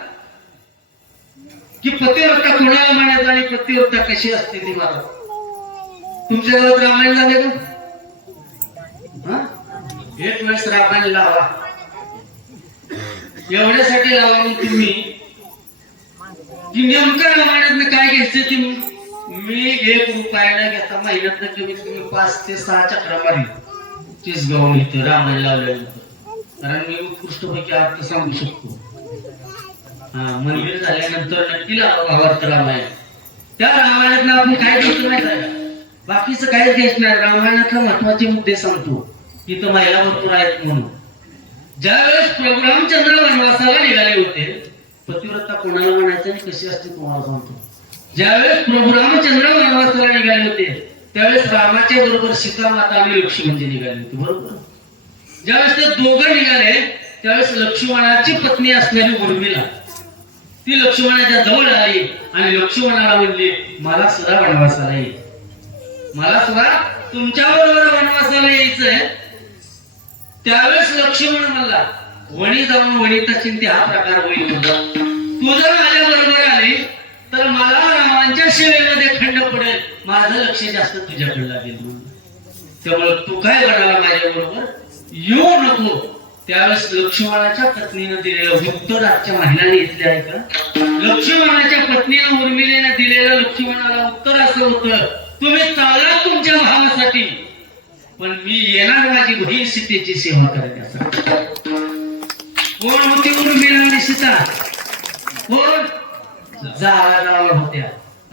की पतिव्रता कोणाला म्हणायचं आणि पतिव्रता कशी असते ती मला. तुमच्या गावात रामायण झाले का? एक वेळेस रामायण लावा, एवढ्यासाठी लावा तुम्ही की नेमकं रामायणात काय घ्यायचं की मी 1 रुपया न घेता महिन्यात कमीत कमी 5 ते 6 चक्रा मारी तीच गावून येते रामायण लावल्यानंतर. कारण मी उत्कृष्टपैकी अर्थ सांगू शकतो. मंदिर झाल्यानंतर नक्की लावा भावार्थ रामायण. त्या रामायणातनं आपण काय घ्यायचं माहिती आहे का? बाकीचं काहीच घ्यायचं नाही. रामायणातले महत्वाचे मुद्दे सांगतो. इथं महिला भरपूर आहेत म्हणून. ज्यावेळेस प्रभू रामचंद्र वनवासाला निघाले होते, पतिव्रता कोणाला म्हणायचं आणि कशी असते तुम्हाला सांगतो. ज्यावेळेस प्रभू रामचंद्र वनवासाला निघाले होते त्यावेळेस रामाच्या बरोबर सीता माता आणि लक्ष्मणजी निघाले होते, बरोबर. ज्यावेळेस ते दोघं निघाले त्यावेळेस लक्ष्मणाची पत्नी असलेली उर्मिला ती लक्ष्मणाच्या जवळ आली आणि लक्ष्मणाला म्हणली, मला सुद्धा वनवासाला ये, मला सुद्धा तुमच्या बरोबर वनवासाला यायचंय. त्यावेळेस लक्ष्मण म्हणला, वणी जाऊन वणीचा चिंते हा प्रकार होईल. तू जर माझ्या बरोबर आली तर मला रामांच्या सेवेमध्ये खंड पडेल, माझं लक्ष जास्त तुझ्याकडे लागेल. त्यामुळे तू काय म्हणाला माझ्या बरोबर येऊ नको. त्यावेळेस लक्ष्मणाच्या पत्नीनं दिलेलं उत्तर आजच्या महिलांनी घेतले आहे का? लक्ष्मणाच्या पत्नीनं उर्मिलेनं दिलेलं लक्ष्मणाला उत्तर असं होतं, तुम्ही चालला तुमच्या भावासाठी, पण मी येणार माझी बहीण सीतेची सेवा करण्यासाठी. कोण होती उर्मिला आणि सीता? कोण? जावा जावा होत्या.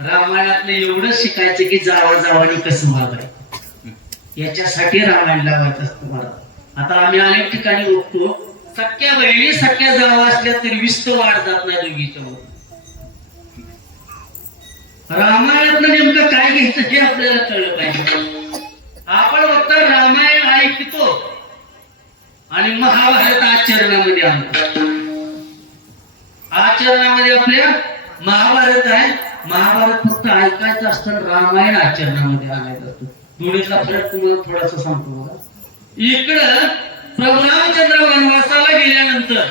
रामायणातलं एवढं शिकायचं की जावा जावानी कसं मागायचं, याच्यासाठी रामायण लावायचं असतं मला. आता आम्ही अनेक ठिकाणी बघतो, सख्या बहिणी सख्या जावा असल्या तरी विस्त वाढ जात नाही दोघीच्या. रामायणातलं नेमकं काय घ्यायचं हे आपल्याला कळलं पाहिजे. आपण फक्त रामायण ऐकतो आणि महाभारत आचरणामध्ये आणतो. आचरणामध्ये आपल्या महाभारत आहे. महाभारत फक्त ऐकायचं असतं, रामायण आचरणामध्ये आणायचं असतं. दोन्हीचा फरक तुम्हाला थोडासा सांगतो मला. इकडं प्रभू रामचंद्र वनवासाला गेल्यानंतर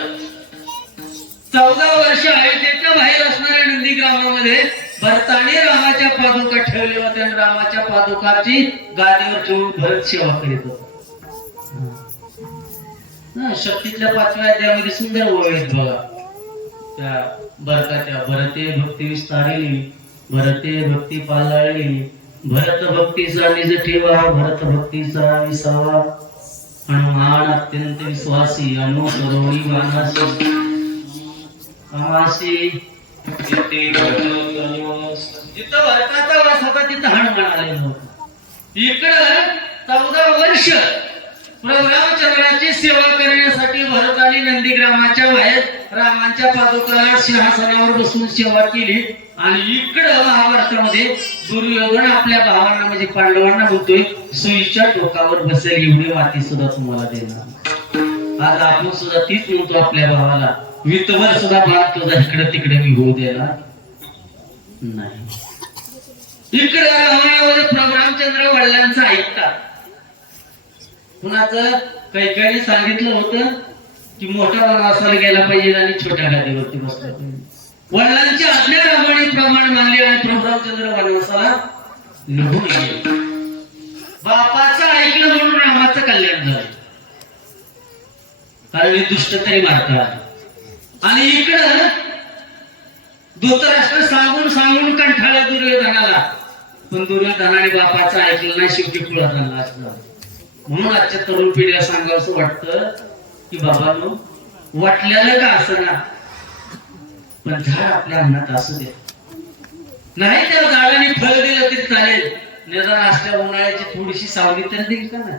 14 वर्ष अयोध्येच्या बाहेर असणाऱ्या नंदीग्रामामध्ये भरताने रामाच्या पादुका ठेवल्या होत्या आणि रामाच्या पादुकाची गादीवर ठेवून भरत सेवा करीत होता. शक्तीतल्या 5व्या अध्यायामध्ये सुंदर ओळ आहेत बघा त्या भरताच्या. भरते भक्ती विस्तारिली, भरते भक्ती पालाळली, भरत भक्तीचा निज ठेवा, भरत भक्तीचा विसावा, हनुमान अत्यंत विश्वासी, अनुसरोणी मानासी, अमासी जिथं भरताचा वास होता तिथं हनुमान आलेलं होतं. इकडं 14 वर्ष प्रभू रामचंद्राची सेवा करण्यासाठी भरताने नंदीग्रामाच्या बाहेर रामांच्या पादुकाला सिंहासनावर बसून सेवा केली. आणि इकडं महाभारतामध्ये दुर्योधन आपल्या भावांना म्हणजे पांडवांना म्हणतोय, सुईच्या टोकावर बसेल एवढी माती सुद्धा तुम्हाला देणार. आज आपण सुद्धा तीच म्हणतो आपल्या भावाला, वितभर सुद्धा भाग तुझा इकडे तिकडे मी होऊ देणार नाही. इकडे रामायणामध्ये प्रभू रामचंद्र वडिलांचं ऐकतात. कुणाचं काही सांगितलं होतं की मोठ्या वनवासाला गेला पाहिजे आणि छोट्या गादीवरती बसला पाहिजे. वडिलांची आज्ञा रामाने प्रमाण मानले आणि प्रभू रामचंद्र वनवासाला निघून गेले. बापाचं ऐकलं म्हणून रामाचं कल्याण झालं, कारण हे दुष्ट तरी मारतात. आणि इकडं धृतराष्ट्र सांगून सांगून कंठाळा दुर्योधनाला, पण दुर्योधनाने बापाचं ऐकलं नाही, शेवटी पुळा झाला असं. म्हणून आजच्या तरुण पिढीला सांगावं वाटतं की बाबांनो, वाटलेलं का असं ना, पण झाड आपल्या अन्नात असू दे. नाही त्या झाडाने फळ दिलं तरी चालेल, निदान असल्या उन्हाळ्याची थोडीशी सावली तरी देईल का ना.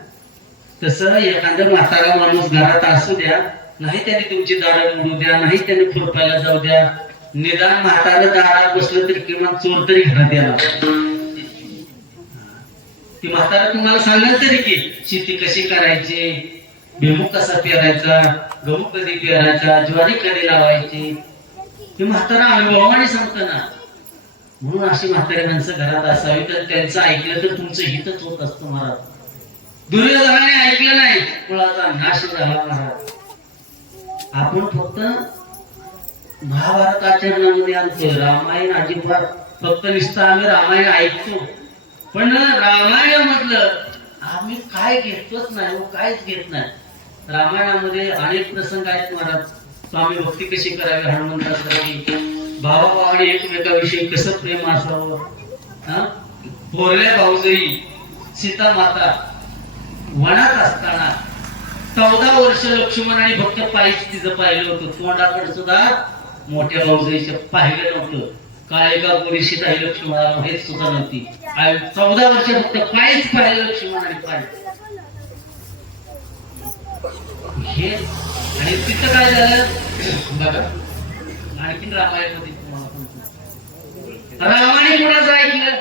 तसं एखादा म्हातारा माणूस घरात असू द्या, नाही त्याने तुमची दारं मोडू द्या, नाही त्याने खुरपायला जाऊ द्या, निदान म्हातारा दारात बसलं तरी किमान चोर तरी घरात यायला. ती म्हातारा तुम्हाला सांगेल तरी की शेती कशी करायची, भुईमूग कसा पेरायचा, गहू कधी पेरायचा, ज्वारी कधी लावायची, हे म्हातारा अनुभवाने सांगतं ना. म्हणून अशी म्हातारी माणसं घरात असावी, तर त्यांचं ऐकलं तर तुमचं हितच होत असतं महाराज. दुर्योधनाने ऐकलं नाही, कुळाचा नाश झाला महाराज. आपण फक्त महाभारत आचरणामध्ये आणतो, रामायण अजिबात फक्त नुसतं आम्ही रामायण ऐकतो, पण रामायणामधलं आम्ही काय घेतोच नाही, काहीच घेत नाही. रामायणामध्ये अनेक प्रसंग आहेत महाराज. स्वामी भक्ती कशी करावी हनुमंतासाठी, भावाभावाने एकमेकाविषयी कसं प्रेम असावं. थोरल्या भाऊजाई सीता माता वनात असताना 14 वर्ष लक्ष्मणाने फक्त पायीच तिचं पाहिलं होतं, तोंडाकडे सुद्धा मोठ्या भाऊजाईचं पाहिलं नव्हतं. काय एका गोरी सीता ही लक्ष्मणाला माहित सुद्धा नव्हती. 14 वर्ष फक्त काहीच पाहिलं लक्ष्मणाने पाहिलं हे. आणि तिथं काय झालं बघा, आणखीन रामायणामध्ये तुम्हाला सांगतो. रामाने कोणाचं ऐकलं?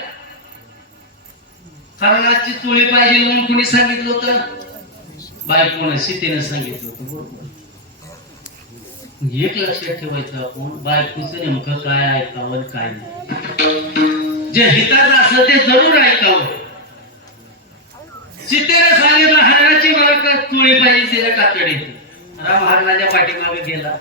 कर्णाची चोळी पाहिजे म्हणून कुणी सांगितलं होतं? बायकोनं सीतेनं सांगितलं होतं. बरोबर. एक लक्षात ठेवायचं आपण, बायकोचं नेमकं काय ऐकावं काय नाही. जे हिताचं असं ते जरूर ऐकावं. सीतेनं सांगितलं हरणाची मला चोळी पाहिजे, तिला कातडी. राम हरणाच्या पाठीमागे गेला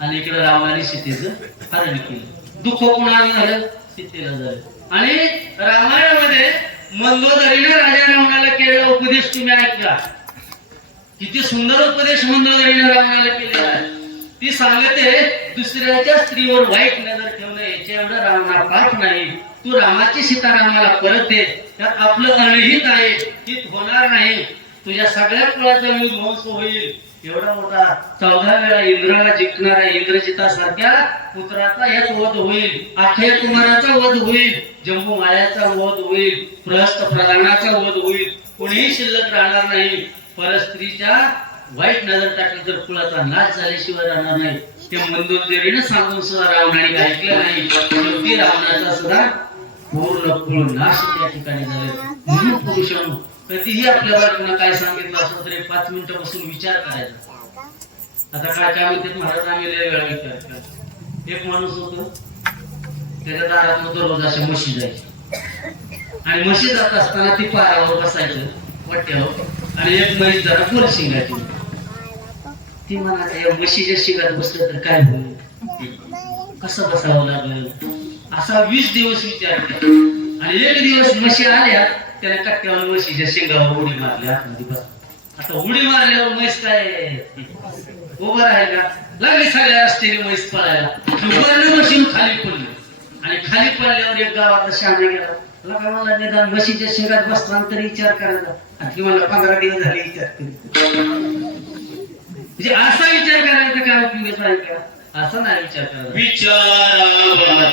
आणि इकडे रामाने सीतेचं हरण केलं. दुःख कुणाला झालं? सीतेला झालं. आणि रामायणामध्ये मंदोदरीने राजा रावणाला केलेला उपदेश तुम्ही ऐकला. किती सुंदर उपदेश मंदोदरीने रावणाला केलेला आहे. ती सांगते दुसऱ्याच्या स्त्रीवर वाईट नजर ठेवणं याच्या एवढं रावणा पाप नाही. तू रामाची सीता रामाला परत दे, त्यात आपलं अनहित आहे, हित होणार नाही. तुझ्या सगळ्या कुळाचा ध्वंस होईल. एवढा मोठा 14 वेळा इंद्राला जिंकणाऱ्या इंद्रजितासारख्या पुत्राचा यात वध होईल. अक्षय कुमाराचा वध होईल. जंबू मायाचा वध होईल. प्रहस्त प्रधानाचा वध होईल. कोणीही शिल्लक राहणार नाही. परस्त्रीच्या वाईट नजर टाकली तर कुळाचा नाश झाल्याशिवाय राहणार नाही. ते मंदोदरीने सांगून सुद्धा रावणाने ऐकलं नाही. शेवटी रावणाचा सुद्धा पूर्ण कुळ नाश त्या ठिकाणी झाले. म्हणून पुरुषांनो, कधीही आपल्या बायकोनं काय सांगितलं असं तरी 5 मिनिटं बसून विचार करायचा. आता काय म्हणतात महाराज, आम्ही लय वेळा विचार करतो. एक माणूस होतो, त्याच्या दारात नव्हतं रोज अशा म्हशी जायची आणि म्हशी जात असताना ती पारावर बसायचं वाट्यावर आणि एक म्हैस जरा बोल शिंगायची. ती म्हणायचं या म्हशीच्या शिंगात बसलं तर काय होईल, कसं बसावं लागेल, असा 20 दिवस विचार केला. आणि एक दिवस म्हशी आल्या, त्याने कट्ट्यावर म्हशीच्या शिंगावर उडी मारली. आतमध्ये बस. आता उडी मारल्यावर म्हैस काय उभं राहायला लागली. सगळ्या रस्त्याने म्हैस पळायला. म्हशी खाली पडली आणि खाली पडल्यावर एक गावाचा शहाणा गेला. मला निदान म्हशीच्या शिंगात बसताना तरी विचार करायचा. आणि मला 15 दिवस झाले विचार करीत. म्हणजे असा विचार करायचा काय उपयोगाचा आहे का? असं नाही विचार करायचा. विचारावा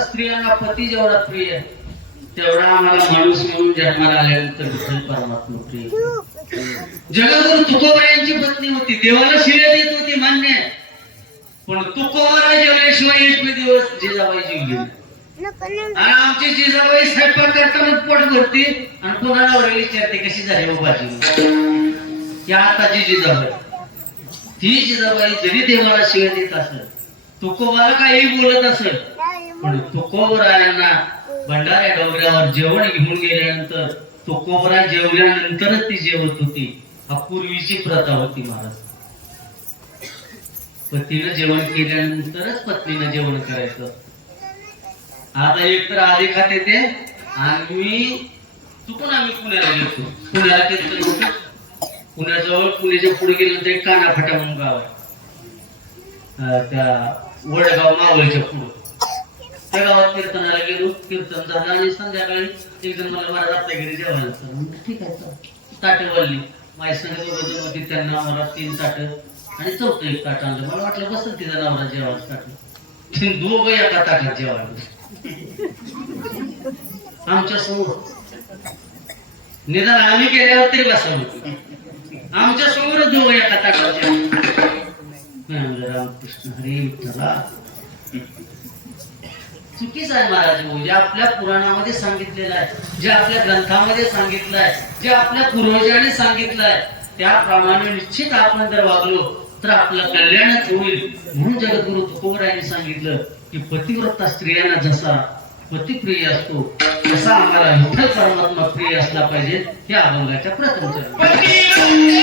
स्त्रियांना पती जेवढा प्रिय आहे तेवढा आम्हाला माणूस म्हणून जन्माला आल्यानंतर विठ्ठल परमात्मा प्रिय. जगावर तुकोबरायांची पत्नी होती, देवाला शिव्या देत होती मान्य आहे, पण तुकोबरा जेवल्याशिवाय एक दिवस जिजाबाई जेवली. आणि आमची जिजाबाई स्वयंपाक करताना पोट भरती आणि कोणाला वरली विचारते कशी झाली हो भाजी. या आताची जिजाबाई, ती जिजाबाई जरी देवाला शिव्या देत असेल, तुकोबाला काही बोलत असेल, पण तुकोबरायांना भंडाऱ्या डोंगरावर जेवण घेऊन गेल्यानंतर तुकोबरा जेवल्यानंतरच ती जेवत होती. हा पूर्वीची प्रथा होती महाराज. पतीनं जेवण केल्यानंतरच पत्नीनं जेवण करायचं. आता एक तर आधी खाते ते आम्ही चुकून आम्ही पुण्याला गेलो. पुण्याला ते पुण्याजवळ पुण्याच्या पुढे गेलो तर कानाफाटा म्हणून गाव आहे, त्या वडगाव मावळच्या पुढे. त्या गावात कीर्तनाला गेलो, कीर्तन झालं आणि संध्याकाळी एकदम मला महाराज आपल्या घरी जेवायला सर म्हणलं ठीक आहे सर. ताटं वळली माझ्या संग दोघं होती, त्यांना मला 3 ताटं आणि चौथं एक ताट आणलं. मला वाटलं बसल तिचा नवरा जेवायला ताट, दोघं एका ताटात जेवायला आमच्या समोर. निदान आम्ही गेल्यावर तरी बसवलं, आमच्या समोर दोघं एका ताटात जेवायला. रामकृष्ण हरी विठ्ठला. चुकीच आहे महाराज भाऊ. जे आपल्या पुराणामध्ये सांगितलेलं आहे, जे आपल्या ग्रंथामध्ये सांगितलं आहे, जे आपल्या पूर्वजांनी सांगितलं आहे, त्याप्रमाणे निश्चित आपण जर वागलो तर आपलं कल्याणच होईल. म्हणून जगद्गुरु तुकोबरायांनी सांगितलं की पतिव्रता स्त्रियांना जसा पती प्रिय असतो तसा आम्हाला विठ्ठल परमात्मा प्रिय असला पाहिजे. हे अभंगाच्या प्रथम चरण.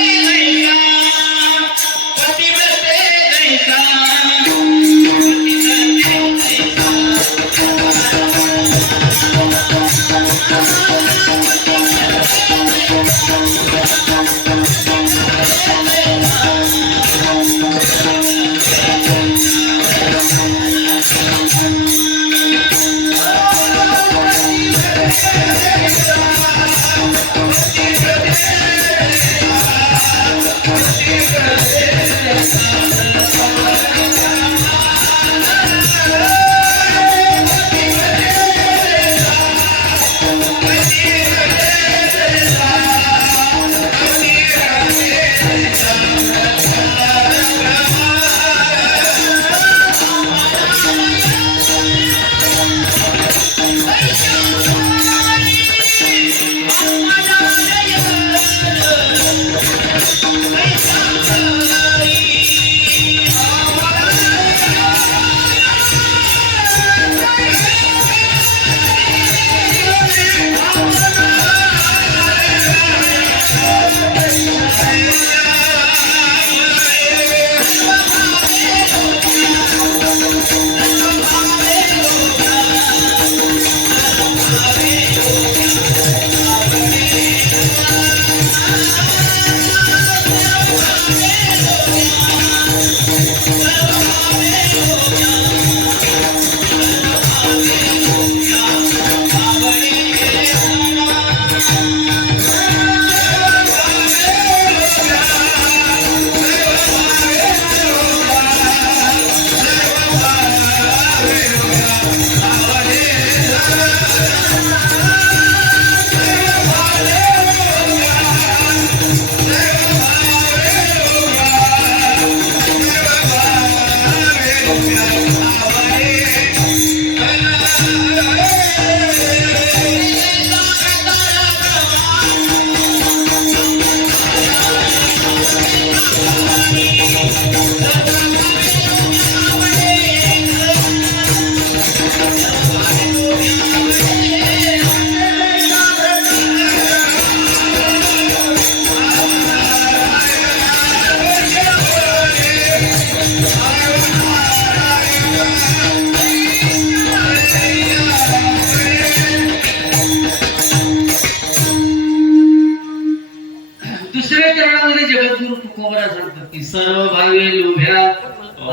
दुसऱ्या चरणामध्ये जगद्गुरु तुकोबरा सांगतात की सर्व भावे लुभ्या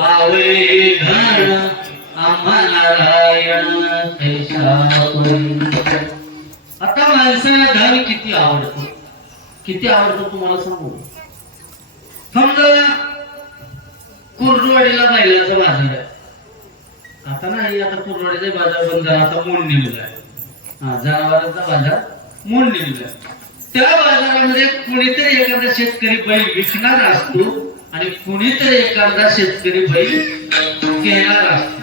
आवे धन आम्हा नारायण तैसा परी. आता माणसाला धन किती आवडतं, किती आवडतं तुम्हाला सांगू. समजा कुर्डवाडीला बैलाचा बाजार आहे. आता नाही, आता कुर्डवाडीचा बाजार बंद झाला, आता मूळ निघलाय. जनावरांचा बाजार मूळ निघलाय. त्या बाजारामध्ये कुणीतरी एखादा शेतकरी बैल विकणार असतो आणि कुणीतरी एखादा शेतकरी बैल घेणार असतो.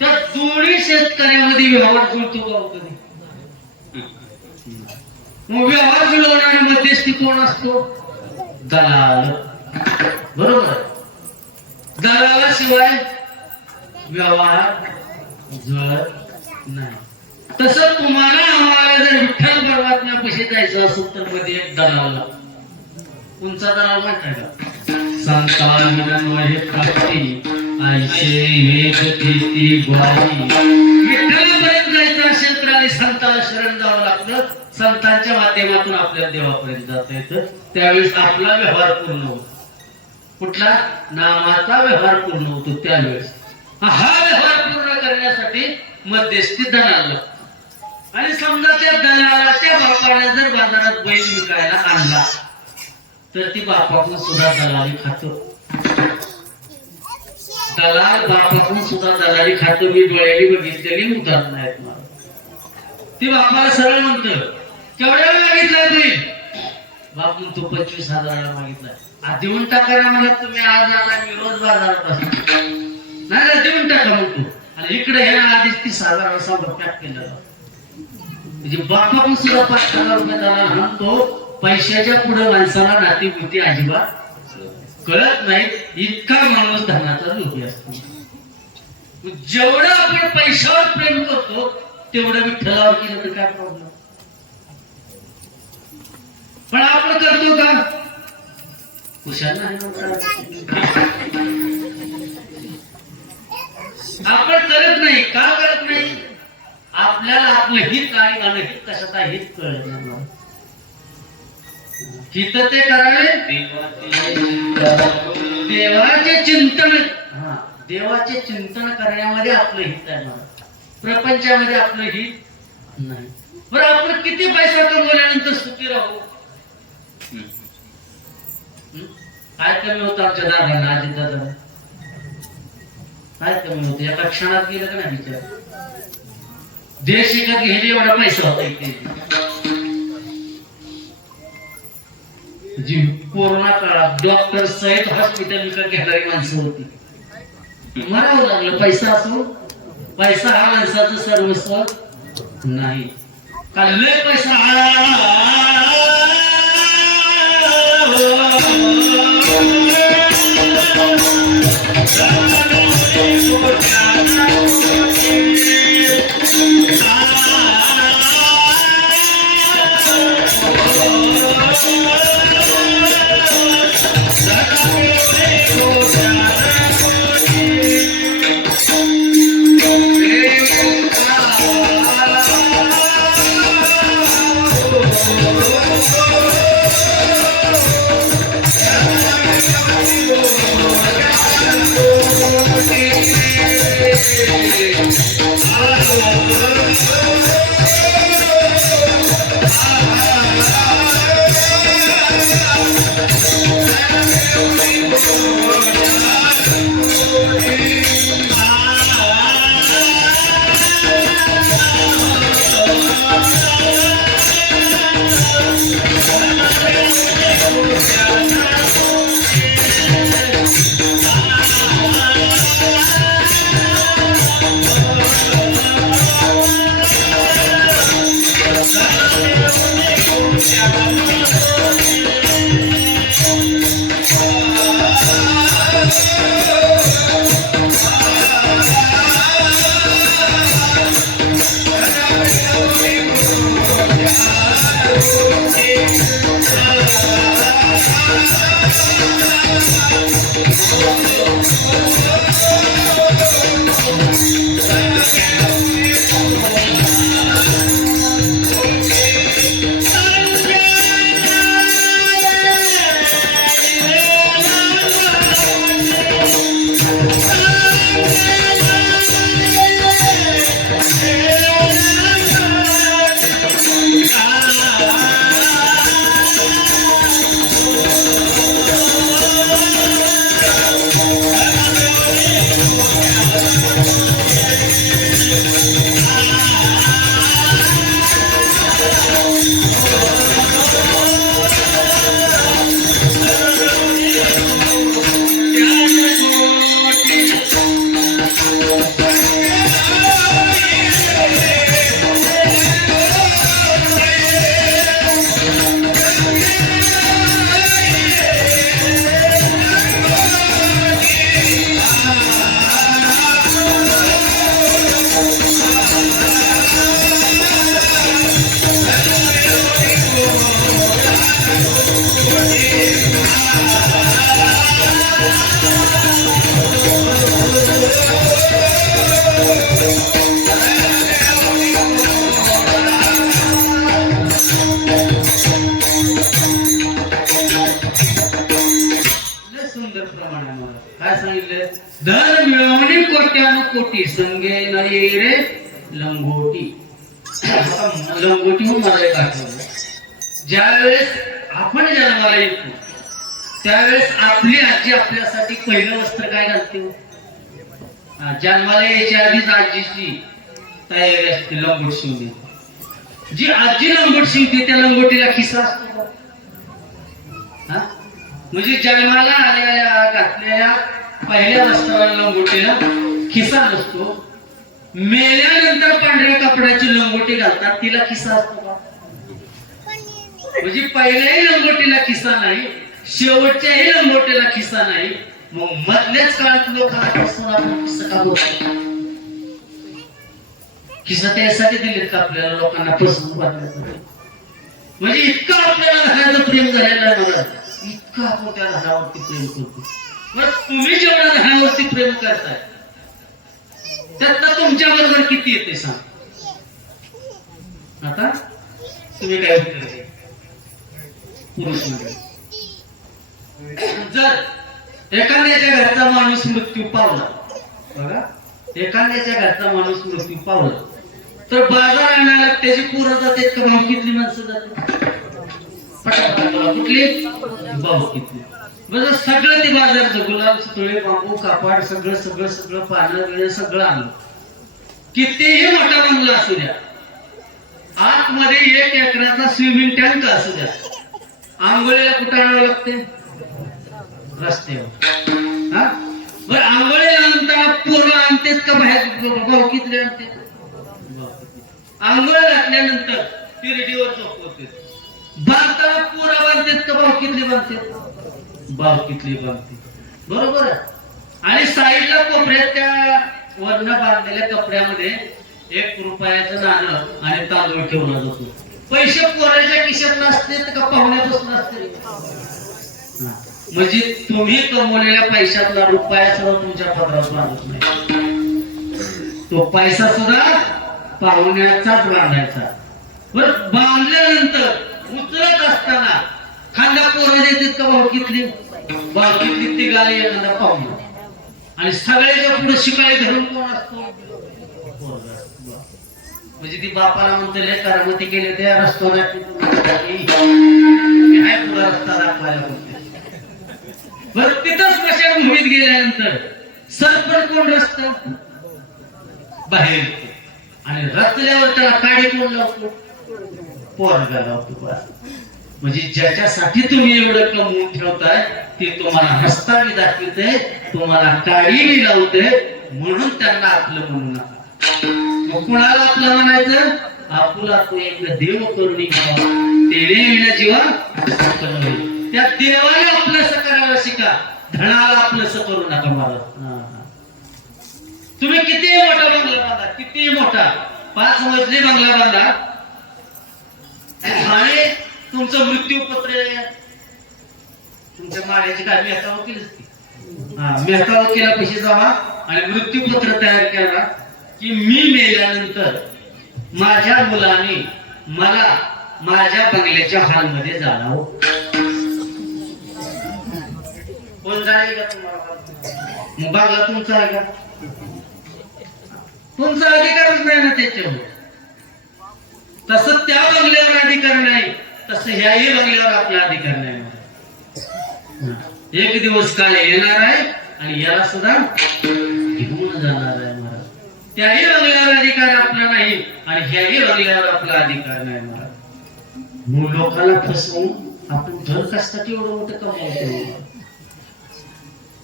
त्या दोन्ही शेतकऱ्यामध्ये व्यवहार जुळतो का कधी? मग व्यवहार जुळवणारा मध्यस्थी कोण असतो? दलाल. बरोबर. दलालाशिवाय व्यवहार जुळत नाही. तसं तुम्हाला आम्हाला जर विठ्ठल परमात्म्यापाशी जायचं असेल तर मध्ये एक दलाल. कोणचा दलाल माहित आहे का? संतांवहे प्राप्ती ऐसे एक तिती ग्वाही. विठ्ठलापर्यंत जायचं असेल तर आधी संताला शरण जावं लागतं. संतांच्या माध्यमातून आपल्याला देवापर्यंत जाता येतं. त्यावेळेस आपला व्यवहार पूर्ण होतो. कुठला? नामाचा व्यवहार पूर्ण होतो त्यावेळेस. हा व्यवहार पूर्ण करण्यासाठी मध्यस्थी दलाल लागतो. आणि समजा त्या दलालाच्या बापाने जर बाजारात बैल विकायला आणला तर ती बापाकडून सुद्धा दलाली खातो. दलाल बापाकडून सुद्धा दलाली खातो. मी डोळ्याने बघितलेली उदाहरण आहेत मला. ती बापाला सरळ म्हणतं, केवढ्या वेळ मागितलाय तुम्ही? बाप म्हणतो 25,000 मागितलाय. देऊन टाका ना मला, तुम्ही आज आला मी रोज बाजारात असतो. नाही देऊन टाका म्हणतो. आणि इकडे हे आधीच 30,000 असा पॅक केला. म्हणजे बापाकडून सुद्धा 5,000 रुपये दलाल म्हणतो. पैशाच्या पुढे माणसाला नातीपुती अजिबात कळत नाही. इतका माणूस धनाचा लोभी असतो. जेवढं आपण पैशावर प्रेम करतो तेवढं विठ्ठलावर केलं तर काय प्रॉब्लेम. पण आपण करतो का? हुशार नाही. आपण करत नाही. का करत नाही? आपल्याला आपलं हित आणि अनहित कशाचा हित कळत नाही. हित ते करावे देवाचे चिंतन. देवाचे चिंतन करण्यामध्ये आपलं हित आहे. मला प्रपंचामध्ये आपलं हित नाही. बरं आपण किती पैसा कमवल्यानंतर सुखी राहू? काय कमी होतं आमच्या दादांना, आजी दादा? काय कमी होतं? एका क्षणात गेलं का नाही विचार? देश विकत घ्यायला एवढा पैसा होता इथे. जी कोरोना काळात डॉक्टर सहित हॉस्पिटल विकत घेणारी माणसं होती. मरावं लागलं. पैसा असो. पैसा हा माणसाचं सर्वस्व नाही. कारण लय पैसा सुंदर प्रमाण आहे मला. काय सांगितलं? धन मिळवणे कोट्यान कोटी संगे नाही रे लंगोटी. लंगोटी मला एक आठवलं. ज्यावेळेस आपण जन्माला येतो त्यावेळेस आपली आजी आपल्यासाठी पहिलं वस्त्र काय घालते? जन्माला यायच्या आधीच आजीची तयारी असते लंगोट शिवणे. जी आजी लंगोट शिवते त्या लंगोटीला खिसा असतो का? म्हणजे जन्माला आलेल्या घातलेल्या पहिल्या वस्त्राला लंगोटीला खिसा नसतो. मेल्यानंतर पांढऱ्या कपड्याची लंगोटी घालतात तिला खिसा असतो का? म्हणजे पहिल्याही लंगोटीला खिसा नाही, शेवटच्याही लंगोटीला खिसा नाही. मग मधल्याच काळात लोकांपासून आपण खिसा का बोलतो? खिसा त्यासाठी दिलेत का आपल्याला लोकांना पसंत वाटण्यासाठी? म्हणजे इतकं आपल्याला धनाचं प्रेम झालेलं आहे मला, इतकं आपण त्या धनावरती प्रेम करतो. मग तुम्ही जेवढ्या धनावरती प्रेम करताय त्यातलं तुमच्या बरोबर किती येते सांग? आता तुम्ही काय उत्तर द्या? पुरुष मंडळी, जर एखाद्याच्या घरचा माणूस मृत्यू पावला, बघा एखाद्याच्या घरचा माणूस मृत्यू पावला तर बाजार आणायला त्याची पोरं जाते का भावकीतली माणसं जाते? कुठली भावकीतली? म्हणजे सगळं ते बाजारचं गुलाब सुतळे बांबू कापड सगळं सगळं सगळं पानं बिळं सगळं आणलं. कितीही मोठा बंगला असू द्या, आतमध्ये 1 एकराचा स्विमिंग टँक असू द्या, आंघोळीला कुठं आणावं लागते? रस्त्यावर. बरं आंघोळीला नंतर पोरं आणतात का बाहेर भावकीतले आणते? आंघोळ घातल्यानंतर ती रेडीवर झोपवते. बांधताना पोरं बांधतात का भावकीतले बांधतात? भावकीतली बांधते. बरोबर आहे. आणि साईडला कोपऱ्यात त्या वर्ण बांधलेल्या कपड्यामध्ये 1 रुपयाचं नाणं आणि तांदूळ ठेवला जातो. पैसे पोराच्या खिशात नसते का पाहुण्यापासून असते? म्हणजे तुम्ही कमवलेल्या पैशातला रुपया सुद्धा तुमच्या पदरात बांधत नाही. तो पैसा सुद्धा पाहुण्याचाच बांधायचा. बरं बांधल्यानंतर उचलत असताना खांदा पोरं देतात का भावकीतली? भावकीतली ती गाली एखादा पाहुणा. आणि सगळ्याच्या पुढे शिकाई धरून कोण असतो? म्हणजे ती बापाला म्हणते लय करामती केले त्या रस्त्याला रस्ता दाखवायला होते. बरं तिथंच कशा भूमीत गेल्यानंतर सरपण कोण रस्त बाहेर आणि रचल्यावर त्याला काडी कोण लावतो? पोरगा लावतो. म्हणजे ज्याच्यासाठी तुम्ही एवढं कमवून ठेवताय ते तुम्हाला रस्ताही दाखवते, तुम्हाला काडीही लावते, म्हणून त्यांना आपलं म्हणू नका. मग कुणाला आपलं म्हणायचं? आपुला तो एक देव करुणी तेने विना जीवा. त्या देवाला आपलंसं करायला शिका, धनाला आपलंसं करू नका. मला तुम्ही किती मोठा बंगला बांधा, किती मोठा 5 मजली बंगला बांधा आणि तुमचं मृत्यूपत्र तुमच्या माड्याची काय मेहता वकील असते, मेहता वकिला पैसे जावा आणि मृत्यूपत्र तयार केला की मी मेल्यानंतर माझ्या मुलाने मला माझ्या बंगल्याच्या हॉलमध्ये जाणावं. कोण जाईल का तुम्हाला? मग बंगला तुमचा आहे का? तुमचा अधिकारच नाही ना त्याच्यावर. तसं त्या बंगल्यावर अधिकार नाही, तसं ह्याही बंगल्यावर आपला अधिकार नाही. एक दिवस काळ येणार आहे आणि याला सुद्धा घेऊन जाणार आहे. महाराज त्याही बंगल्यावर अधिकार आपला नाही आणि ह्याही बंगल्यावर आपला अधिकार नाही. महाराज मग लोकांना फसवून आपण धन कशासाठी एवढं मोठं कमावतो?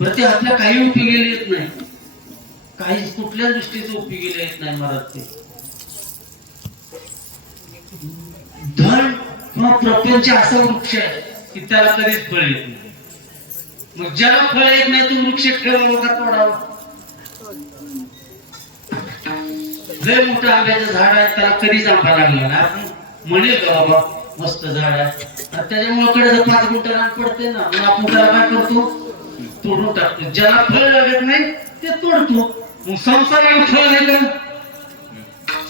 बरं ते आपल्या काही उपयोगी येत नाही, काही कुठल्या दृष्टीचं उपयोगी येत नाही. महाराज ते धन किंवा प्रपंच असा वृक्ष आहे की त्याला कधीच फळ येत नाही. मग ज्याला फळ येत नाही तो वृक्ष ठेवावा का तोडावा? लय मोठं आंब्याचं झाड आहे, त्याला कधीच आंबा लागला ना, आपण म्हणेल का बाबा मस्त झाड आहे, त्याच्यामुळे कडे 5 गुंठ रान पडते ना, मग आपण त्याला काय करतो? तोडून टाकतो. ज्याला फळ लागत नाही ते तोडतो. मग संसाराला फळ आहे का?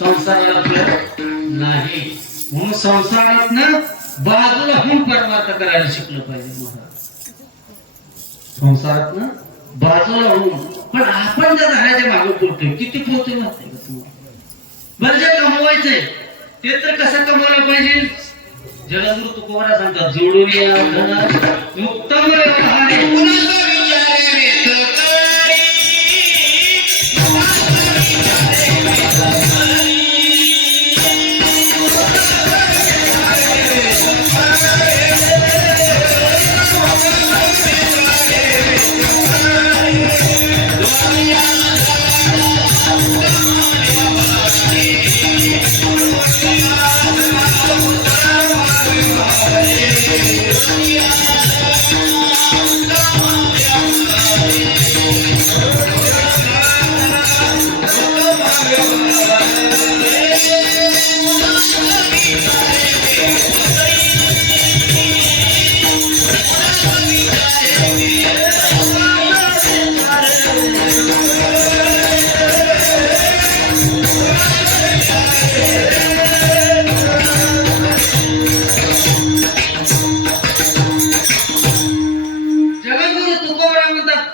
संसाराला फळ नाही. म्हणून संसारात ना बाजूला होऊन परमार्थ करायला शिकलं पाहिजे. संसारात ना बाजूला होऊन पण आपण त्या झाडाच्या मागे पोहतोय किती पोहतोय माहिती का तुम्हाला? बरं जे कमवायचंय ते तर कसं कमवलं पाहिजे? जगद्गुरु तुकोबरा सांगतात जोडून या धन उत्तम व्यवहारे कुणाचा विचार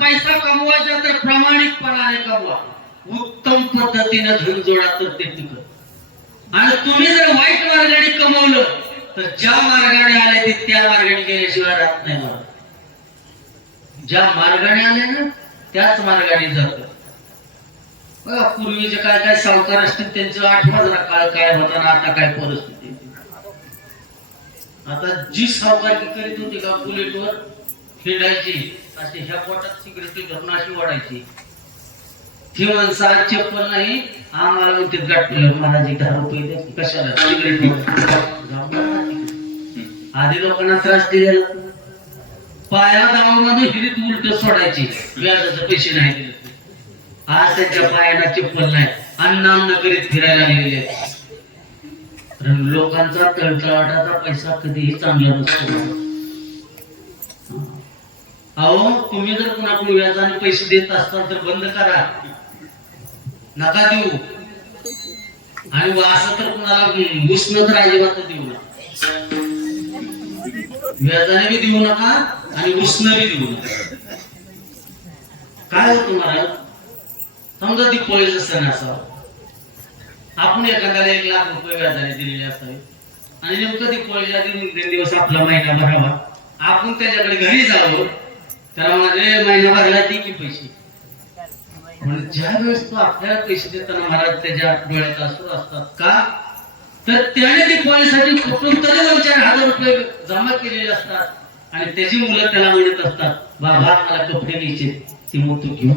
पैसा कमवायचा तर प्रामाणिकपणाने कमवा, उत्तम पद्धतीने धन जोडा तर ते टिकत. आणि तुम्ही जर वाईट मार्गाने कमवलं तर ज्या मार्गाने आले ते त्या मार्गाने गेल्याशिवाय राहत नाही. ज्या मार्गाने आले ना त्याच मार्गाने जात. बघा पूर्वीचे काय काय सावकार असतील त्यांचं आठवण जरा काळ काय होता ना आता काय परिस्थिती. आता जी सावकारकी करीत होती का बुलेटवर फिरायची अशी ह्या पोटात सिगरेट धरून अशी ओढायची. ती माणसं आज चप्पल नाही आम्हाला म्हणते गाठलं महाराजी 10 रुपये द्या कशाला सिगरेट. आधी लोकांना त्रास दिलेला पायाला दामामध्ये हिरीत उलट सोडायची व्याजाचे पैसे नाही दिले. आज त्यांच्या पायाला चप्पल नाही अन्न करीत फिरायला लागलेले. लोकांचा तळतळाटाचा पैसा कधीही चांगला नसतो. अहो तुम्ही जर कुणाकडून व्याजाने पैसे देत असताल तर बंद करा, नका देऊ. आणि असं तर कुणाला घुसणं तर अजिबात देऊ नका. व्याजाने बी देऊ नका आणि घुसणं बी देऊ नका. काय होतं मला समजा ती दिवाळीचा सण असावा, आपण एखाद्याला 1 लाख रुपये व्याजाने दिलेले असावे आणि नेमकं दिवाळीच्या 3 दिवस आपला महिना भरावा. आपण त्याच्याकडे घरी जावं त्याला माझे महिना भरला ती की पैसे. म्हणजे ज्या वेळेस तो आपल्याला पैसे देताना महाराज त्याच्या डोळ्यात असून असतात का तर त्याने दिवाळीसाठी कुठून तरी 2-4 हजार रुपये जमा केलेले असतात आणि त्याची मुलं त्याला म्हणत असतात बाबा मला कपडे घ्यायचे ती मग तू घेऊ.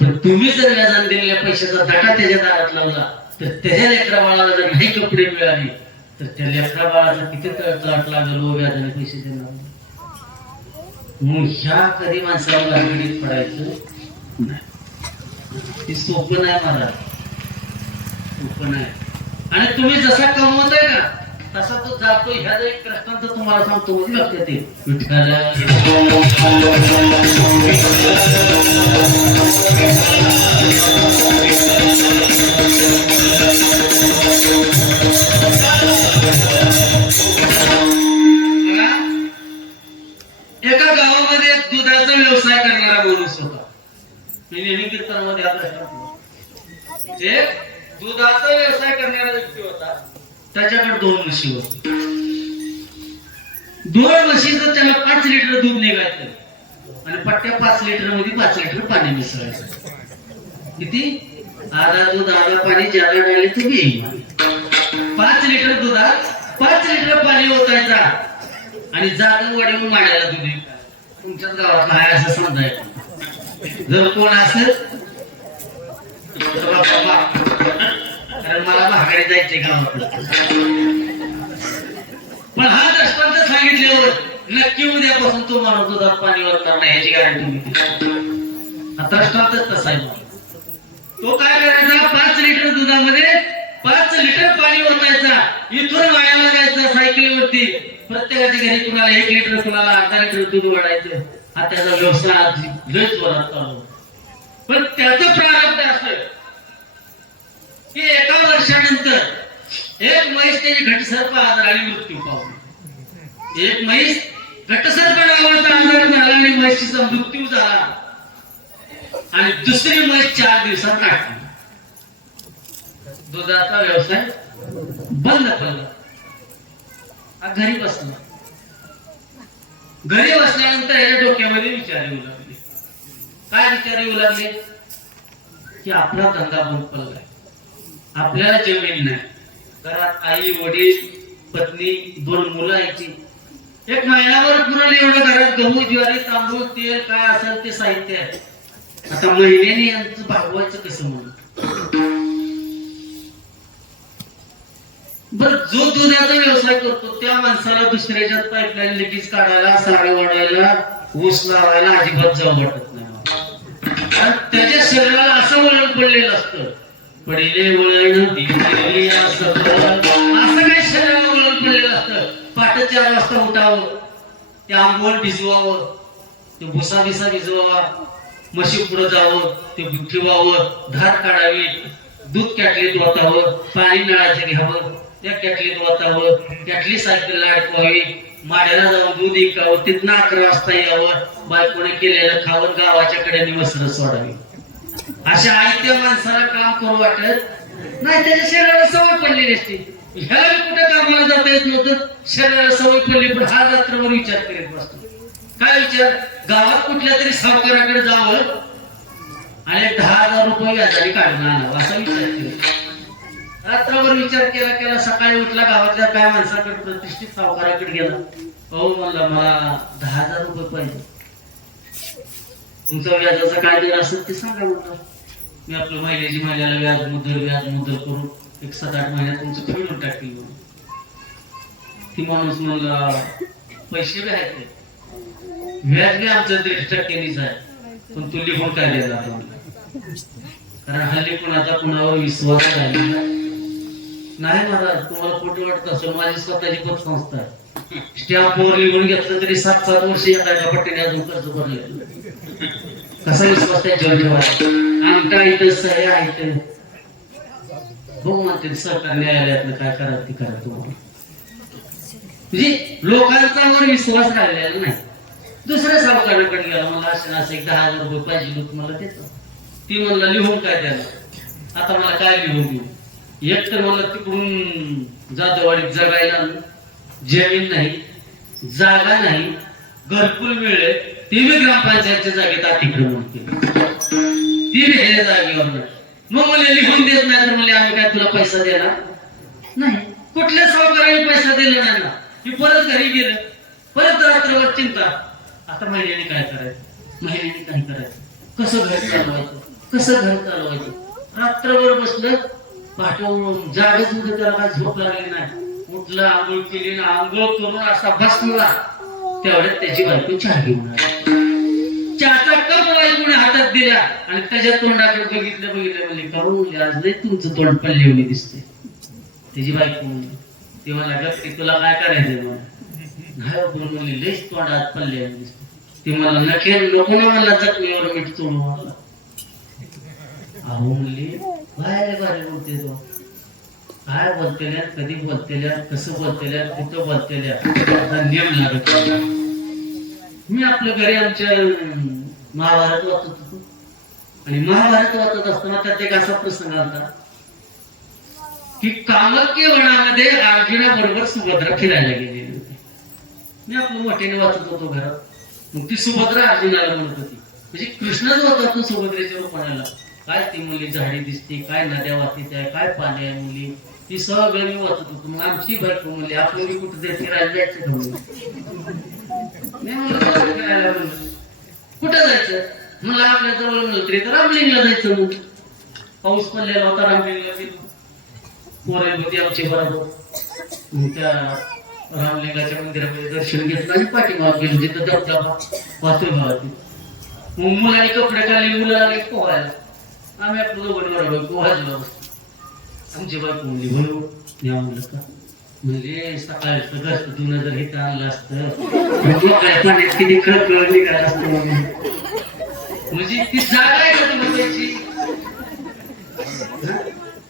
पण तुम्ही जर व्याजाने दिलेल्या पैशाचा धटा त्याच्या दारात लावला तर त्याच्या लेकरा बाळाला जर नाही कपडे मिळाले तर त्या लेकरा बाळाचा किती तळतळाट लागेल व्याजाने पैसे देणार. मग ह्या कधी माणसाला लागणीत पडायचं नाही. हे सोपं नाही महाराज, सोपं नाही. आणि तुम्ही जसा कमवताय ना तसा तो जातो. ह्या एक दृष्टांत तुम्हाला सांगतो लक्षात येईल. विठ्ठल एका गावामध्ये एक दुधाचा व्यवसाय करणारा माणूस होता. मी नेहमी कीर्तनामध्ये एक दुधाचा व्यवसाय करणारा व्यक्ती होता. त्याच्याकडे 2 म्हशी होत्या. 2 म्हशीचं त्याला 5 लिटर दूध निघायचं आणि पट्ट्या 5 लिटर मध्ये 5 लिटर पाणी मिसळायचं. किती? आधा दूध आधा पाणी ज्यादा डाळली तर घेईल. 5 लिटर दुधात 5 लिटर पाणी ओतायचा आणि जातं वाढवून मांडायला दूध. तुमच्याच गावात आहे असं समजायचं. जर कोण असेल कारण मला महागारी जायचे गावात. पण हा दृष्टांत सांगितल्यावर नक्की उद्यापासून तो माणूस दुधात पाणी ओतणार नाही याची गॅरंटी मी. हा दृष्टांतच तसा आहे. तो काय करायचा 5 लिटर दुधामध्ये 5 लिटर पाणी ओतायचा. इथून वाड्याला जायचं सायकलीवरती. प्रत्येकाच्या घरी कुणाला 1 लिटर कुणाला अर्धा लिटर दूध वाढायचं. हा त्याचा व्यवसाय लयच वरात चालू. पण त्याचं प्रारब्ध असं की एका वर्षानंतर एक म्हैस त्याची घटसर्प आजाराने मृत्यू पावली. एक म्हैस घटसर्प नावाचा आजार झाला आणि म्हशीचा मृत्यू झाला आणि दुसरी म्हैस 4 दिवसात काढली. दुधाचा व्यवसाय बंद पडला. घरी बसला. घरी बसल्यानंतर याच्या डोक्यामध्ये विचार येऊ लागले. काय विचार येऊ लागले? की आपला धंदा बंद पडलाय, आपल्याला जमीन नाही, घरात आई वडील पत्नी 2 मुलं यायची. 1 महिन्यावर पुरेल एवढं घरात गहू ज्वारी तांदूळ तेल काय असेल ते साहित्य आहे. आता महिन्याने यांचं भागवायचं कसं म्हणून. बर, जो दुधाचा व्यवसाय करतो त्या माणसाला दुसऱ्याच्या पाईपलाईन लगेच काढायला, सारे वाढवायला, ऊस लावायला अजिबात जाऊ वाटत नाही. कारण त्याच्या शरीराला असं वळण पडलेलं असतं. पडिले वळण दिले असं काही शरीराला वळण पडलेलं असतं. पहाटे 4 वाजता उठावं, ते आंबवण भिजवावं, ते भुसा बिसा भिजवावा, म्हशी पुढे जावं, ते ठेवावं, धार काढावी, दूध कॅटलीत वाचावं, पाणी नळाचं घ्यावं, त्या कॅटलीत वाचावं, कॅटली सायकलला अडकवावी, माड्याला जाऊन दूध विकावं, तिथनं 11 वाजता यावं, बायकोने केलेलं खावं, गावाच्या कडेने वस्त्र सोडावी. अशा आयत्या माणसाला काम करू वाटत नाही. त्याच्या शरीराला सवय पडलेली असते. ह्याला कुठे कामाला जाता येत नव्हतं. शरीराला सवय पडली, पण हा रात्रभर विचार करीत बसतो. काय विचार? गावात कुठल्या तरी सावकाराकडे जावं आणि 10,000 रुपये व्याजाने काढून आणावं असा विचार केला. रात्रभर विचार केला केला. सकाळी उठला, गावातल्या काय माणसाकडे प्रतिष्ठित सावकाराकडे गेला. हो म्हणला, मला 10,000 रुपये पाहिजे. तुमचा व्याजाचा काय दर असेल ते सांगा म्हणलं. मी आपलं महिन्याला व्याज मुद्दल करून 1 7-8 महिन्यात तुमचं फेडून टाकतील म्हणून. ती माणूस म्हणला, पैसे बी आहेत, व्याज बी आमचं 30% आहे, पण तू लिहून काय द्यायला? कारण हल्ली कुणाचा कुणावर विश्वास राहिला नाही. महाराज, तुम्हाला खोटं वाटत असेल, माझी स्वतःची पतसंस्था आहे. स्टॅम्पवर लिहून घेतलं तरी 7-7 वर्ष एका पट्टीने अजून कर्ज भरले. कसा विश्वास त्याच्यावर ठेवायचा? आमच्या इथं सह्य आहेत. बघू म्हणते सरकार न्यायालयातलं काय करा ते करा. तुम्हाला म्हणजे लोकांचा वर विश्वास राहिलेला नाही. दुसऱ्या सावकाराकडे गेला, मला असं 10,000 रुपये पाहिजे, तुम्हाला देतो. ती म्हणला, लिहून काय द्यायला? आता मला काय लिहून देऊ? एक तर मला तिकडून जाधववाडीत जगायला जमीन नाही, जागा नाही, घरकुल मिळेल, ती बी ग्रामपंचायतच्या जागेत अतिक्रमण केलं, ती बी ह्या जागेवर नाही. मग मला लिहून देत नाही तर म्हणजे आम्ही काय तुला पैसा देणार नाही. कुठल्या सावकाराने पैसा दिला नाही ना. मी परत घरी गेलं, परत रात्रभर चिंता. आता महिन्याने काय करायचं, महिन्याने काय करायचं, कसं घर चालवायचं, कसं घर चालवायचं. रात्रभर बसलं, पाठवून जागच उद्या त्याला काय झोप लागली नाही. उठलं, आंघोळ केली ना, आंघोळ करून असा बसला, तेवढ्यात त्याची बायको चहा घेऊन आली. चहाचा कप बायकोने हातात दिला आणि त्याच्या तोंडाकडे बघितलं म्हणजे करून आज नाही तुमचं तोंड पडले दिसते. त्याची बायको म्हणली, ती मला गप्पी, तुला काय करायचंय? मला म्हणली, लईच तोंडात पडले दिसते. ती मला नको ना, मला जखमीवर मीठ चोळून मारला. अहो म्हणली, काय बारे बोलते तो, काय बोलतेल्या, कधी बोलतेल्या, कसं बोलतेल्या, कुठं बोलतेल्या, नियम लागत. मी आपल्या घरी आमच्या महाभारत वाचत होतो आणि महाभारत वाचत असताना त्यात एक असा प्रसंग आला की कामक्य वनामध्ये अर्जुना बरोबर सुभद्रा फिरायला गेलेली होती. मी आपलं मोठ्याने वाचत होतो घरात. मग ती सुभद्रा अर्जुनाला म्हणत होती, म्हणजे कृष्णच होता तो सुभद्रेच्या रूपाला. काय ती मुली झाडी दिसते, काय नद्या वाहतीत आहे, काय पाणी आहे मुली, ती सगळं मी वाचत होतो. मग आमची बायको म्हणली, आपल्याला कुठं ते फिरायला जायचं का? कुठं जायचं म्हणलं, आपल्या जवळ नव्हती तर रामलिंगला जायचं. मग पाऊस पडलेला होता, रामलिंगला गेलो. पोरे होती आमची बरोबर. त्या रामलिंगाच्या मंदिरामध्ये दर्शन घेतलं आणि पाठीमाग गेलो, जिथं धबधबा वाचून भावाची. मग मुलांनी कपडे काढले, मुलं आले पोहायला. आम्ही आपलं दोघं बरोबर पोहायला. आमची बायको म्हणली, बरोबर या म्हणलं का? म्हणजे सकाळचं घरचं धुणं जर इथं आणलं असतं काय पाण्यात किती खळखळ निघालं असतं. म्हणजे ती जागा आहे का त्याची?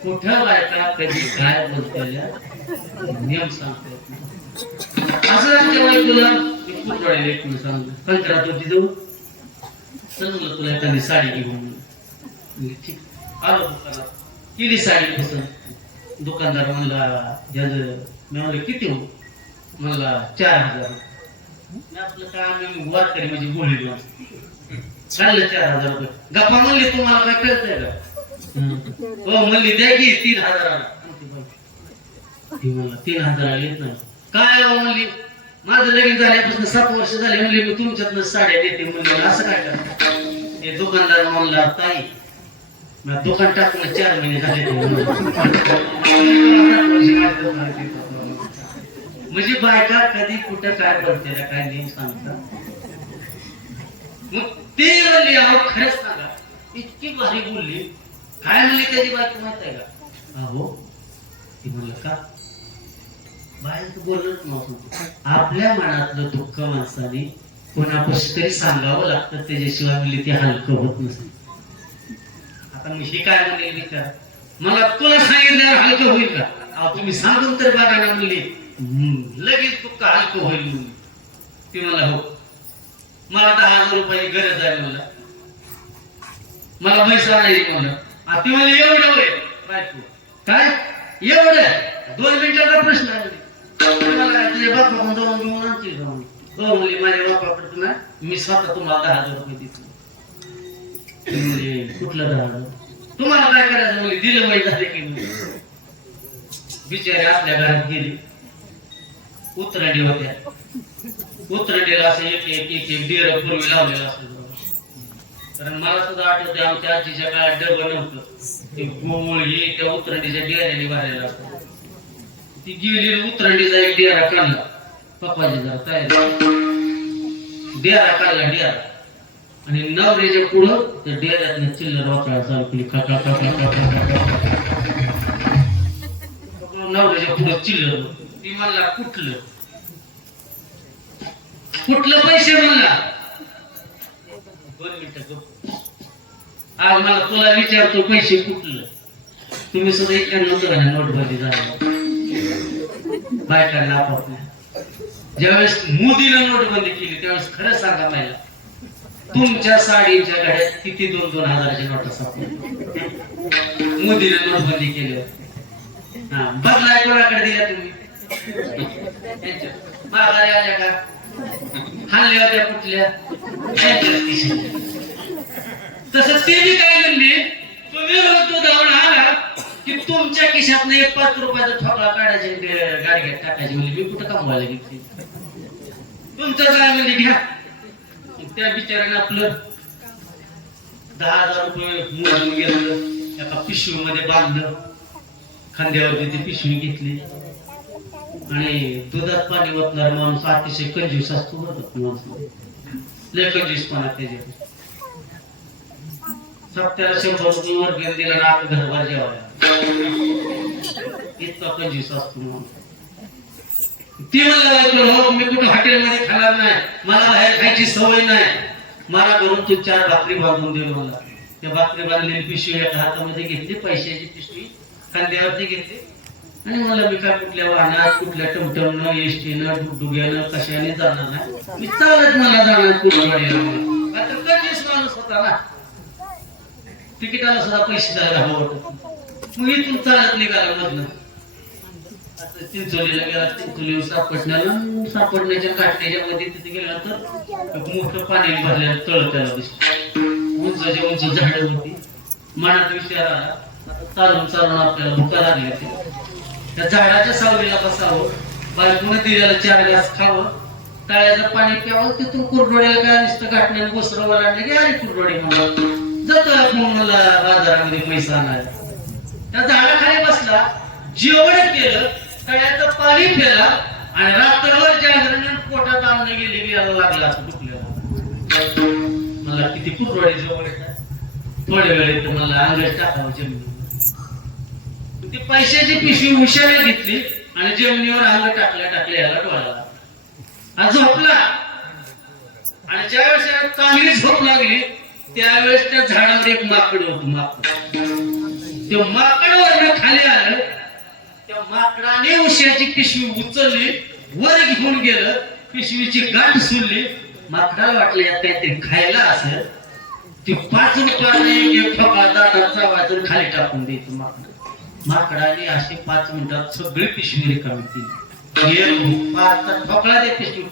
कुठं बायका कधी काय बोलतेल्या नियम सांगते. असं आमच्या बायकोला कुठवाडीला एक म्हणून सांगितलं कंत्रात होती जाऊ चल म्हणलं तुला एखादी साडी घेऊन म्हणलं ठीक आलो दुकानात केली साडी पसंत दुकानदार म्हणला ज्याचं मी म्हणलं किती हो म्हणला 4000 मी आपलं काम वारकरी म्हणजे गोळी घेऊन चाललं 4000 रुपये गप्पा म्हणली तुम्हाला काय कळतंय का हो म्हणली द्या की 3000 ती म्हणला 3000 येत नाही काय म्हणली माझं लगीन झाल्यापासून 7 वर्ष झाले म्हणली मी तुमच्यातनं साड्या देते म्हणली असं काय करता हे दुकानदार म्हणला ताई दुकान टाकून 4 महिने झाले म्हणजे बायका कधी कुठं काय करते काय नेम सांगतात मग ते म्हणली अहो खरंच सांगा इतकी भारी बोलली काय म्हणली त्याची बायको माहित आहे का अहो ती म्हणलं का बाहेर बोलत नव्हतं आपल्या मनातलं दुःख माणसाने कोणापाशी तरी सांगावं लागतं त्याच्याशिवाय म्हणली ते हलकं होत नसेल आता मी हे काय म्हणले विचार मला तुला सांगितल्यावर हलकं होईल का अहो तुम्ही सांगून तर बघा ना म्हणली लगेच दुःख हलकं होईल म्हणून ती मला हो मला 10,000 रुपयाची गरज आहे म्हणलं मला पैसा नाही म्हणलं ती म्हणली एवढं होय बायको काय एवढं 2 मिनिटाचा प्रश्न आहे तुझ्या बापाकडून जाऊन घेऊन आणते जाऊन हो म्हणली माझ्या बापाकडे ना मी स्वतः तुम्हाला 10,000 रुपये देतो म्हणजे कुठलं 10,000 तुम्हाला काय करायचं म्हणली दिलं माहिती झाले की बिचारे आपल्या घरात गेले उतरंडी होत्या उतरंडीला असं एक डेर पूर्वी लावलेला असं कारण मला सुद्धा आठवते आमच्या आजीच्या काळात डबं नव्हतं ते गोळ हे त्या उतरंडीच्या डेऱ्याने भरायला असतं ती गेली उतरंडीचा एक डेरा काढला पप्पाजी जरा तयार डेरा काढला डेरा आणि नवऱ्याच्या पुढं त्या डेऱ्यातनं चिल्लर वाचायला चालू केली नवऱ्याच्या पुढं चिल्लर ती म्हणला कुठलं पैसे म्हणला 2 मिनिटं आज मला तुला विचारतो पैसे कुठलं तुम्ही सुद्धा 91 नोटबंदी झाली बायकांना आपापल्या ज्यावेळेस मोदीनं नोटबंदी केली त्यावेळेस खरं सांगा मला तुमच्या साडीच्या घड्यात किती 2-2 हजाराच्या नोटा सापडल्या मोदीनं नोटबंदी केली हा बदलाय कोणाकडे दिल्या तुम्ही माघारी आल्या का हानल्या होत्या कुठल्या तसं ते बी काय म्हणले तुम्ही तो धावून आला की तुमच्या खिशातनं 5 रुपयाचा ठोकळा काढायचे गाडग्यात टाकायची म्हणजे मी कुठं कमवायला घेतली तुमचं काय म्हणजे घ्या त्या बिचाऱ्यानं आपलं 10,000 रुपये मोजून घेतलं एका पिशवीमध्ये बांधलं खांद्यावरती ती पिशवी घेतली आणि दुधात पाणी ओतणार माणूस अतिशय कंजूस असतो बरं माणूस लय कंजूसपणा त्याच्यात सप्त्याला 100 रुपये वर्ग दिला ना आपलं घरभर जेवायला इतका कंजूस असतो माणूस ती म्हणला हो मी कुठं हॉटेलमध्ये खाणार नाही मला बाहेर खायची सवय नाही मला घरून तू 4 भाकरी बांधून दिली मला त्या भाकरी बांधलेली पिशवी एका हातामध्ये घेतली पैशाची पिशवी खांद्यावरती घेतली आणि मला मी काय कुठल्या वाहनात कुठल्या टमटमनं एसटीनं डुगडुग्यानं कशाने जाणार नाही मी चालत मला जाणार कुठवाडीला मात्र कंजूस माणूस होता ना तिकिटाला सुद्धा पैसे द्यायला हवं होतं मग इथून चालत निघाला मधनं चिंचोलीला गेला चिंचोली सापडण्याच्या काटण्याच्या मध्ये तिथे गेला तर मोठं पाणी भरलेलं तळ त्याला दिसत उंचाची उंच झाडं होती मनात विचार आला चालून चालून आपल्याला भुका लागली त्या झाडाच्या सावलीला बसावं बायकोने दिलेला 4 ग्लास खावं तळ्याचं पाणी प्यावं तिथून कुरडोड्याला काय नुसतं गाठण्याने गोसरं वलाडलं की अरे कुरडोडी म्हणून जातो आपण मला बाजारामध्ये पैसा आणायला त्या झाडाखाली बसला जेवण केलं तळ्याचं पाणी फेला आणि रात्रभर जागरण पोटात अन्न गेले की याला लागला असं दुखलेला मला किती कुरडोडी जवळ येतात थोड्या वेळेत मला अंगात टाकावं जमिनी ती पैशाची पिशवी हुशारी घेतली आणि जमिनीवर अंग टाकल्या याला डोळाला हा झोपला आणि ज्यावेळेस याला चांगली झोप लागली त्यावेळेस त्या झाडावर एक माकड होत माकड ते माकडवर खाली आलं त्या माकडाने उशाची पिशवी उचलली वर घेऊन गेलं पिशवीची गाठ सुरली. माकडाला वाटलं यात काहीतरी खायला असेल. ती 5 रुपयाने एक ठोका दादाचा वाजून खाली टाकून द्यायचं माकडाने अशी 5 मिनिटात सगळी पिशवी रिकामी केली. एक ठोकळा दे पिशवी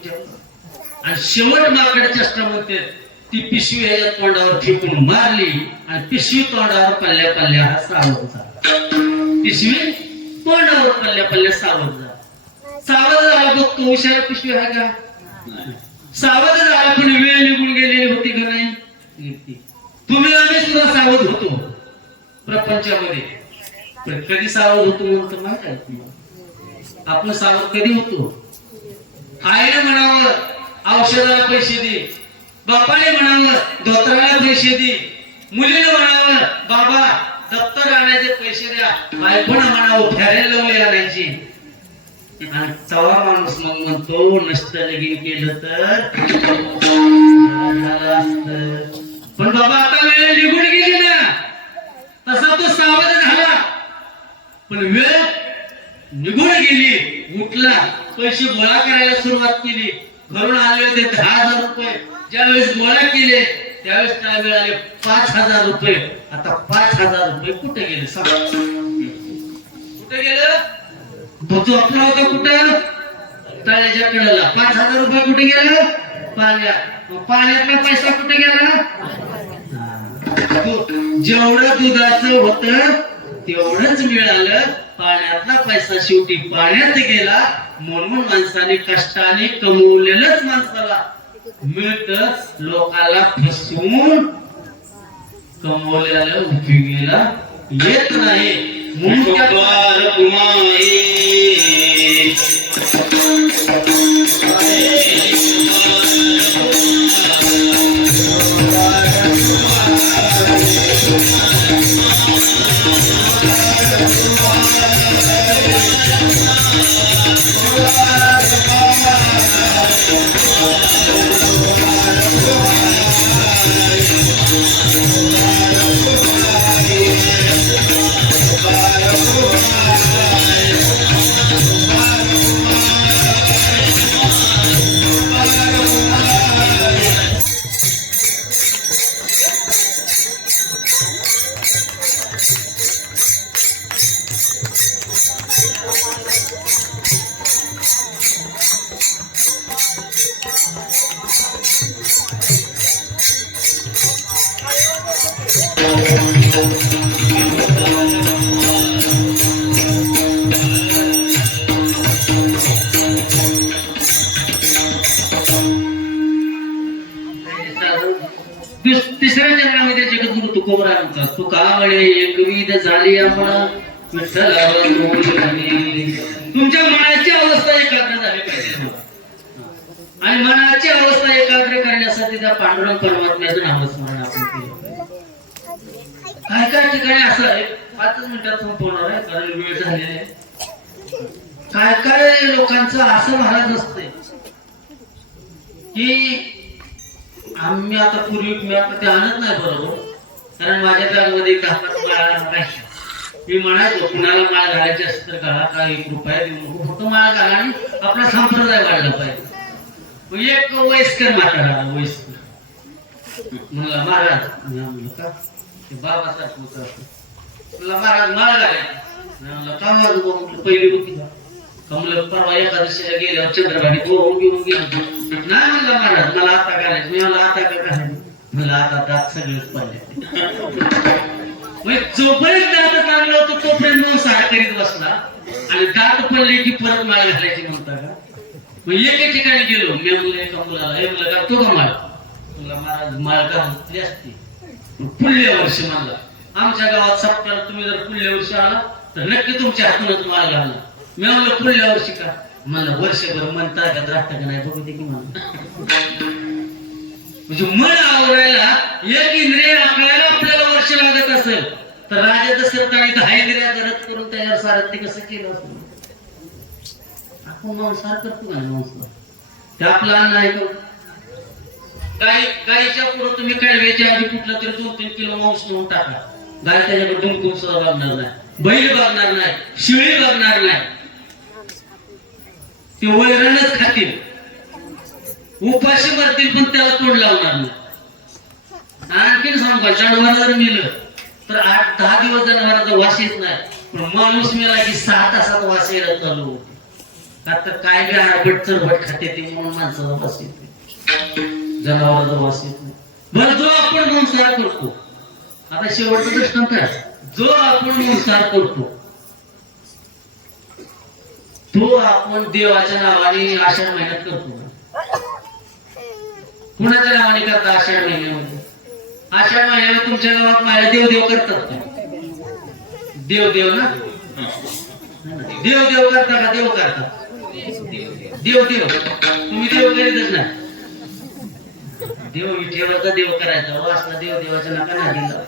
आणि शेवट माकड चेष्टा म्हणते ती पिशवी याच्या तोंडावर फेकून मारली आणि पिशवी तोंडावर पल्ल्या पल्ल्या हा सावध झाला. पिशवी तोंडावर पल्ल्या पल्ल्या सावध झाला. सावध झाला बघतो हुशार पिशवी आहे का? सावध झाला पण वेळ निघून गेलेली होती का नाही? तुम्ही आम्ही सुद्धा सावध होतो प्रपंचामध्ये. पण कधी सावध होतो म्हणून माहित आहे तुम्हाला? आपण सावध कधी होतो? आईने म्हणावं औषधाला पैसे दे, बापाने म्हणावं धोत्राला पैसे दे, मुलीने म्हणावं बाबा दप्तर आणायचे पैसे द्या, बायकोनं म्हणावं फेरेल लावली आणायची. आणि चवा माणूस मग म्हणतो नसत लगीन केलं तर झालं असत. पण बाबा आता वेळ निघून गेली ना, तसा तो सावध झाला. पण वेळ निघून गेली. उठला, पैसे गोळा करायला सुरुवात केली. घरून आले होते 10,000 रुपये. ज्यावेळेस गोळा केले त्यावेळेस काय मिळाले 5,000 रुपये. आता 5,000 रुपये कुठे गेले? कुठे गेलं? झोपला होता कुठं? तळ्याच्या कडेला. 5,000 रुपये कुठे गेला? पाण्यात. पाण्यातला पैसा कुठे गेला? जेवढं दुधाचं होतं तेवढंच मिळालं. पाण्यातला पैसा शेवटी पाण्यात गेला. म्हणून माणसाने कष्टाने कमवलेलंच माणसाला मिळत. लोकाला फसवून कमवलेलं उपयोगीला येत नाही. म्हणून तिसऱ्या जन्मामध्ये जगद्गुरु तुकोबरा म्हणतात. तुकावळे एकविध झाली आपण तुमच्या मनाची अवस्था एकाग्र झाली पाहिजे. आणि मनाची अवस्था एकाग्र करण्यासाठी त्या पांडुरंग परमात्म्याचं नामस्मरण आपण केलं. काय काय ठिकाणी असं आहे 5 मिनिटात संपवणार आहे कारण वेळ झालेला आहे. काय काय लोकांचं असं महाराज असतंय की आम्ही आता पूर्वी मी आता ते आणत नाही बरोबर कारण माझ्या बॅगमध्ये 10 मी म्हणायचो कुणाला माळ घालायची असं तर घाला काय 1 रुपया देऊ नको फक्त माळ घाला आणि आपला संप्रदाय वाढला पाहिजे. एक वयस्कर म्हातारा वयस्कर म्हणला महाराज म्हणलं का ते बाबासारखं होतं म्हणला महाराज माळ घालायची म्हणलं का माझं म्हटलं पहिली होती का म्हणलं परवा एकादशीला गेल्यावर चंद्रभागी घेऊन गेलो नाही म्हणलं महाराज मला आता घालायचं मी मला आता का घालायचं म्हणलं आता दात सगळेच पडले. जोपर्यंत दात चांगलं होतं तोपर्यंत संसार करीत बसला आणि दात पडले की परत माळ घालायची म्हणता का. मग एके ठिकाणी गेलो मी म्हणलं एका मुलाला हे म्हणलं घालतो का माळ तुला महाराज माळ घालतली असते पुढल्या वर्षी म्हणला आमच्या गावात सप्ताह तुम्ही जर पुढल्या वर्षी आला तर नक्की तुमच्या हातूनच माळ घालला. मी म्हणलं पुढल्या वर्षी का मला वर्षभर मन ताकद राहतं का नाही बघू दे की मला. म्हणजे मन आवरायला एक इंद्रिय आपल्याला आपल्याला वर्ष लागत असेल तर राजा दशरथाने 10 इंद्रिया गरज करून त्याच्यावर सारथ्य कसं केलं असेल. आपण मांसाहार करतो का मांसाहार ते आपला अन्न आहे का. गायीच्या पुढे तुम्ही काढव्याच्या आधी कुठला तरी 2-3 किलो मांस नेऊन टाका. गाय त्याच्याकडे डुंकून सुद्धा बघणार नाही, बैल बघणार नाही, शिळी बघणार नाही, ते वैरणच खातील. उपाशी मरतील पण त्याला तोंड लावणार नाही. आणखीन सांगू, जनावर जर मेलं तर 8-10 दिवस जनावरांचा वास येत नाही, पण माणूस मेला की 6 तासात वास यायला चालू होतो. का तर काय बी हरबट चरबट खाते ते म्हणून माणसाला वास येत नाही, जनावरांचा वास येत नाही. बरं, जो आपण संसार करतो, आता शेवटचा दृष्टांत आहे, जो आपण संसार करतो तो आपण देवाच्या नावाने आषाढ महिन्यात करतो. कुणाच्या नावाने करता आषाढ महिन्यामध्ये? आषाढ महिन्यामध्ये तुमच्या गावात माझ्या देवदेव करतात का? देवदेव ना, देवदेव करता का? देव करता, देवदेव. तुम्ही देव करीतच नाही. देव विठेवरचा देव करायचा, व असला देवदेवाच्या नका नाही दिला.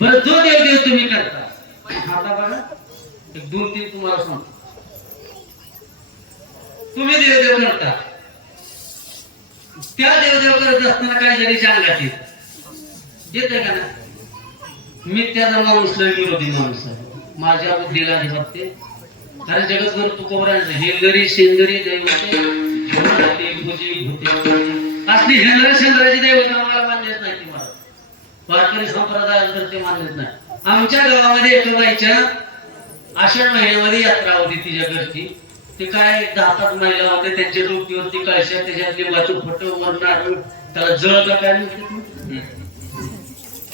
बरं, जो देवदेव तुम्ही करता, आता बघा 1-2-3 तुम्हाला सांगतो. तुम्ही देवदेव करता, त्या देवदेव करत असताना काय जरी अंगात येत का ना? मी त्याचा माणूस लय विरोधी माणूस आहे, माझ्या बुद्धीला हे वाटते. कारण जगद्गुरु तुकोबरांचं हेंदरी शेंदरी दैवते असली हेंद्र शेंद्राची दैवत आम्हाला मान्यच नाही. ती मला वारकरी संप्रदाय तर ते मान्यच नाही. आमच्या गावामध्ये एका बाईच्या आषाढ महिन्यामध्ये यात्रा होती तिच्या घरची. ते काय 10 महिला होते, त्यांच्या डोक्यावरती कळशा, त्याच्यात लिंबाचं फोटो वरणार, त्याला जळ का काय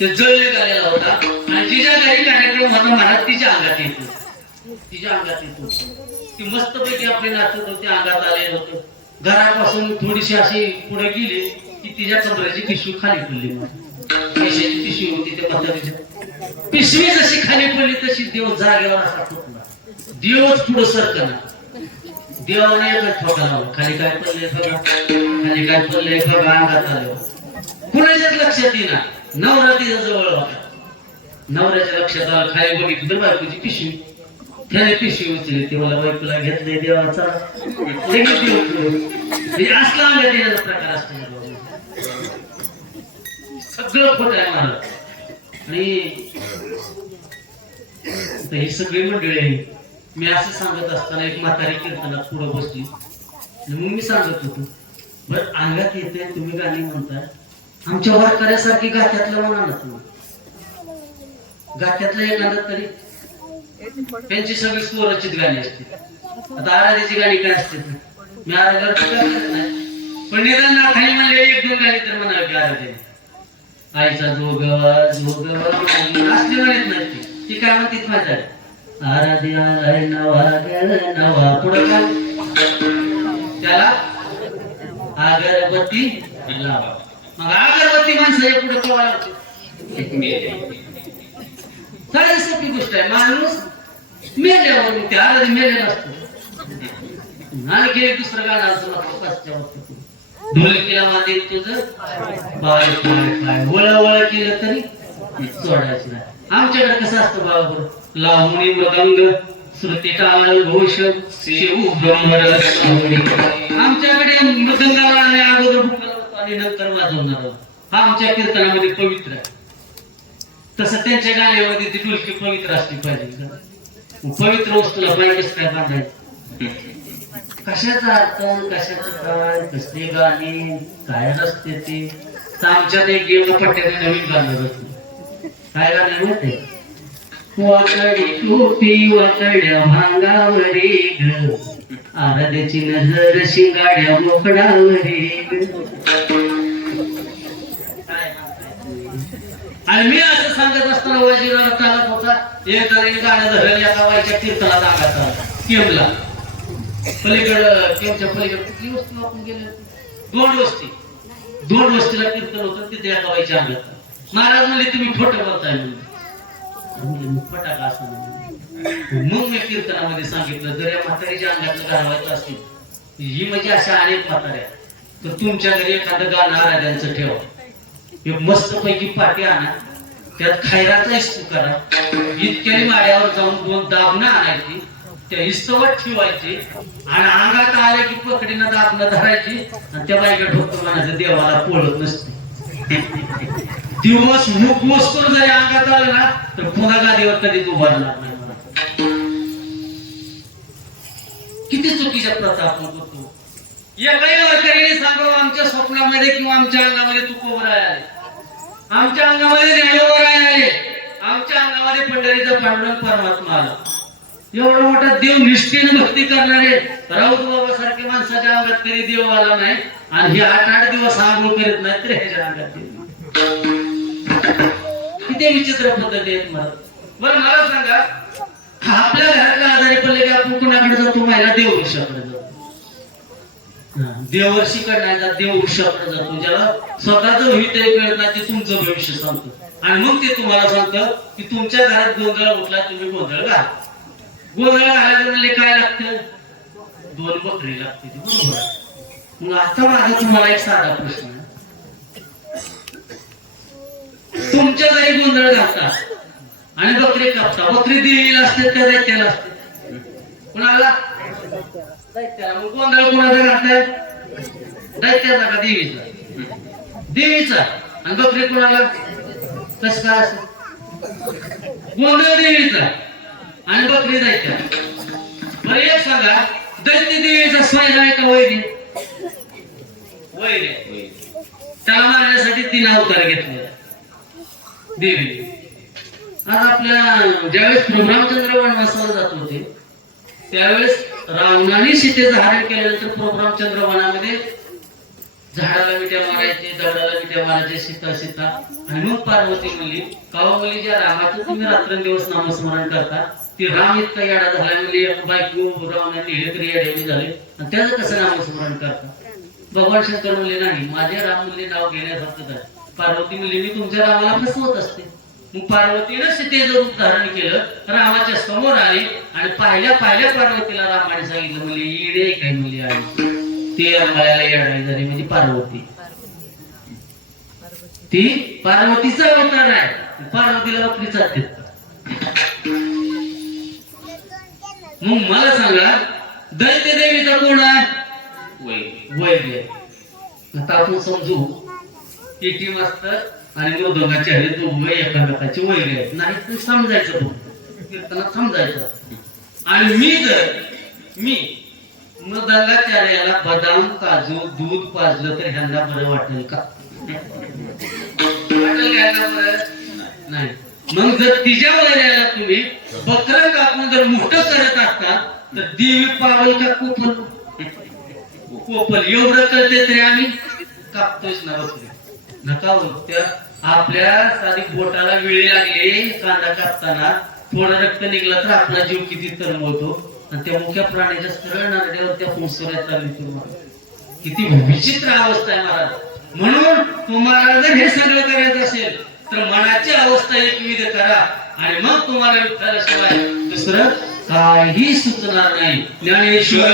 ते जळ निघालेला होता. आणि तिच्या घरी कार्यक्रम होता महाराज, तिच्या अंगात येतो. ती मस्तपैकी आपले नाचत होते, अंगात आलेलं होतं. घरापासून थोडीशी अशी पुढे गेली की तिच्या कमरेची पिशवी खाली पडली. पैशाची पिशवी होती त्या म्हातारीच्या. पिशवी जशी खाली पडली तशी देव जागेवर असा फुटला. देवच पुढे सरकना. देवाने एकच ठोका लावला, खाली काय पडले बघा, खाली काय पडले बघा. अंगात आले, कुणाच्याच लक्षात येईना. नवरा तिच्या जवळ होता, नवऱ्याच्या लक्षात आलं, खाली बघितलं बायकोची पिशवी. त्याने पिशवी उचलली, ते मला बायकोला घेतले देवाचा असला अंगात येण्याचा प्रकार असतो. सगळं खोट आहे मला. आणि ही सगळी मंडळी आहे. मी असं सांगत असताना एक म्हातारी कीर्तनात पुढे बसली. मग मी सांगत होतो, बरं अंगात येते, तुम्ही गाणी म्हणताय, आमच्या वारकऱ्यासारखी गात्यातलं म्हणा ना तुम्ही. गात्यातलं एखादं तरी, त्यांची सगळी स्वरचित गाणी असते. आता आराधीची गाणी काय असते, मी आराधना नाही, पण निदान नाथाने म्हणले 1-2 गाणी तर म्हणावे की आराधने. आईचा जोगवा जोगवा असली म्हणत नाही. ती काय म्हणते माहिती आहे? आराध्या नवा नवा पुढं का त्याला अगरबत्ती लावा. मग अगरबत्ती माणसाच्या पुढे केव्हा लावते? साधी सोपी गोष्ट आहे. माणूस मेल्यावर ते आराधी मेलेला असतो. आणखी एक दुसरं गाणं असं ढोलकीला मांदेल तुझं पाय पाय पाय, वळ केलं तरी सोडायचं नाही. आमच्याकडे कसं असतं बाबा, लावणी मृदंग श्रुती काल घोष आमच्याकडे मृदंगाला आणि अगोदर आणि नंतर वाजवणार. हा आमच्या कीर्तनामध्ये पवित्र आहे. तसं त्यांच्या गाण्यामध्ये ती ढोलकी पवित्र असली पाहिजे. पवित्र वस्तूला पाहिजे काय बांधायचं? कशाचा अर्थ, कशाचं काय, कसले गाणे काय असते ते. तर आमच्यात एक गेम पट्ट्याने नवीन गाणं असते. काय गाणं माहिती? वाकडी टोपी वाकड्या भांगावरी ग, आराध्याची नजर शिंगाड्या मोकडावरी ग. आणि मी असं सांगत असताना वजीराला चालत होता. एक गाणं धरलं एका बाईच्या कीर्तनात अंगात आला. केमला पलीकडं, केमच्या पलीकडे कुठली वस्तू आपण गेले? दोन वस्तीला कीर्तन होतं. तिथे एका बाईच्या अंगात. महाराज म्हणले तुम्ही खोटं बोलताय म्हणून. फटाका असं मग मी कीर्तनामध्ये सांगितलं, जर या म्हातारीच्या अंगातलं घालवायचं असेल, ही म्हणजे अशा अनेक म्हाताऱ्या, तर तुमच्या घरी एखादं गाणं आराध्यांचं ठेवा. एक मस्त पैकी पाटी आणा, त्यात खैराचा इस्तू करा. इतक्याने माड्यावर जाऊन 2 दाबणं आणायची, त्या इस्तवत ठेवायची आणि अंगात आले की पकडीनं दाबणं धरायची आणि त्या बाईकडे ठोकून म्हणायचं देवाला पोळत नसते. दिवस मुख मस्कून जरी अंगात आलं ना तर पुन्हा गादीवर कधीच उभारणार नाही. किती चुकीच्या प्रथा आपण करतो. एकही वारकऱ्याने सांगावं आमच्या स्वप्नामध्ये किंवा आमच्या अंगामध्ये तुकोबराय आले, आमच्या अंगामध्ये ज्ञानोबराय आले, आमच्या अंगामध्ये पंढरीचा पांडुरंग परमात्मा आला. एवढा मोठा देव निष्ठेने भक्ती करणारे राऊत बाबा सारखे माणसाच्या अंगात तरी देव आला नाही आणि हे 8-8 दिवस आंघोळ करीत नाही तर ह्याच्या अंगात देव. किती विचित्र पद्धती आहेत. बरं मला सांगा, आपल्या घरातल्या आजारी पडले की आपण कुणाकडे जातो? महिला देववृक्षाकडे जातो. देवर्षीकडे नाही जात, देववृक्षाकडे जातो. ज्याला स्वतःच भवितव्य कळत नाही ते तुमचं भविष्य सांगतो आणि मग ते तुम्हाला सांगतं की तुमच्या घरात गोंधळ उठला, तुम्ही गोंधळ घाला. गोंधळ घालायचं म्हणले काय लागतं? 2 बकरी लागते. बरोबर. मग आता माझा तुम्हाला एक साधा प्रश्न आहे. तुमच्या घरी गोंधळ घालता आणि बकरी कापता, बकरी देवीला असते का दैत्याला असते? कुणाला? दैत्याला. मग गोंधळ कुणाचा घालताय? दैत्याचा का देवीचा? देवीचा. आणि बकरी कुणाला? कसं काय असं? गोंधळ देवीचा आणि बकरी दैत्या. बरं एक सांगा, दैत्य देवीचा स्वैर आहे का वैरी? वैर. त्याला मारण्यासाठी 3 अवतार घेतले देवी. आज आपल्या ज्यावेळेस प्रभुरामचंद्र वनवासाला जात होते त्यावेळेस रावणाने सीतेचं हरण केल्यानंतर प्रभुरामचंद्र वनामध्ये झाडाला मिठ्या मारायचे, दगडाला मिठ्या मारायचे, सीता सीता. आणि मग पार्वती म्हणली, कावा मुली ज्या रामाचं तुम्ही रात्रंदिवस नामस्मरण करता ती राम इतका येडा झाला म्हणजे बायको रावणाने हे तरी येड्याने झाले आणि त्याचं कसं नामस्मरण करता? भगवान शंकर म्हणले नाही, माझ्या राम म्हणले नाव घेण्यासारखंच आहे. पार्वती म्हणली मी तुमच्या रामाला फसवत असते. मग पार्वतीनं सीतेचं रूप धारण केलं, रामाच्या समोर आली आणि पाहिल्या पार्वतीला रामाने सांगितलं म्हणले येडे काय म्हणली आई ते आम्हाला येडाई झाली म्हणजे पार्वती. ती पार्वतीचा अवतार आहे. पार्वतीला बकरीचा देत. मग मला सांगा, दैत्य देवीचा कोण आहे? वैद्य. आता आपण समजू पेटी मास्तर आणि मृदंगाचे आहे दोघं एकामेकाचे वैर आहेत. नाही तर समजायचं, तो कीर्तनात समजायचं. आणि मी मृदंगाचार्याला बदाम काजू दूध पाजलं तर ह्यांना बरं वाटेल का? वाटेल ह्यांना बरं नाही. मग जर तिच्या वैऱ्याला तुम्ही बकरं कापून जर मोठं करत असतात तर देवी पावल का कोपल? कोपल. एवढं करते तरी आम्ही कापतोच ना बकरी. नका त्या आपल्या साधी बोटाला वेळी लागली कांदा कापताना थोडं रक्त निघलं तर आपला जीव किती तरंगतो आणि त्या मुख्य प्राण्याच्या सरळ नारड्यावर त्या पोचऱ्यात चालली. किती विचित्र अवस्था आहे महाराज. म्हणून तुम्हाला जर हे सगळं करायचं असेल तर मनाची अवस्था एकविध करा आणि मग तुम्हाला विठ्ठलाशिवाय दुसरं काही सुचणार नाही. ज्ञानेश्वर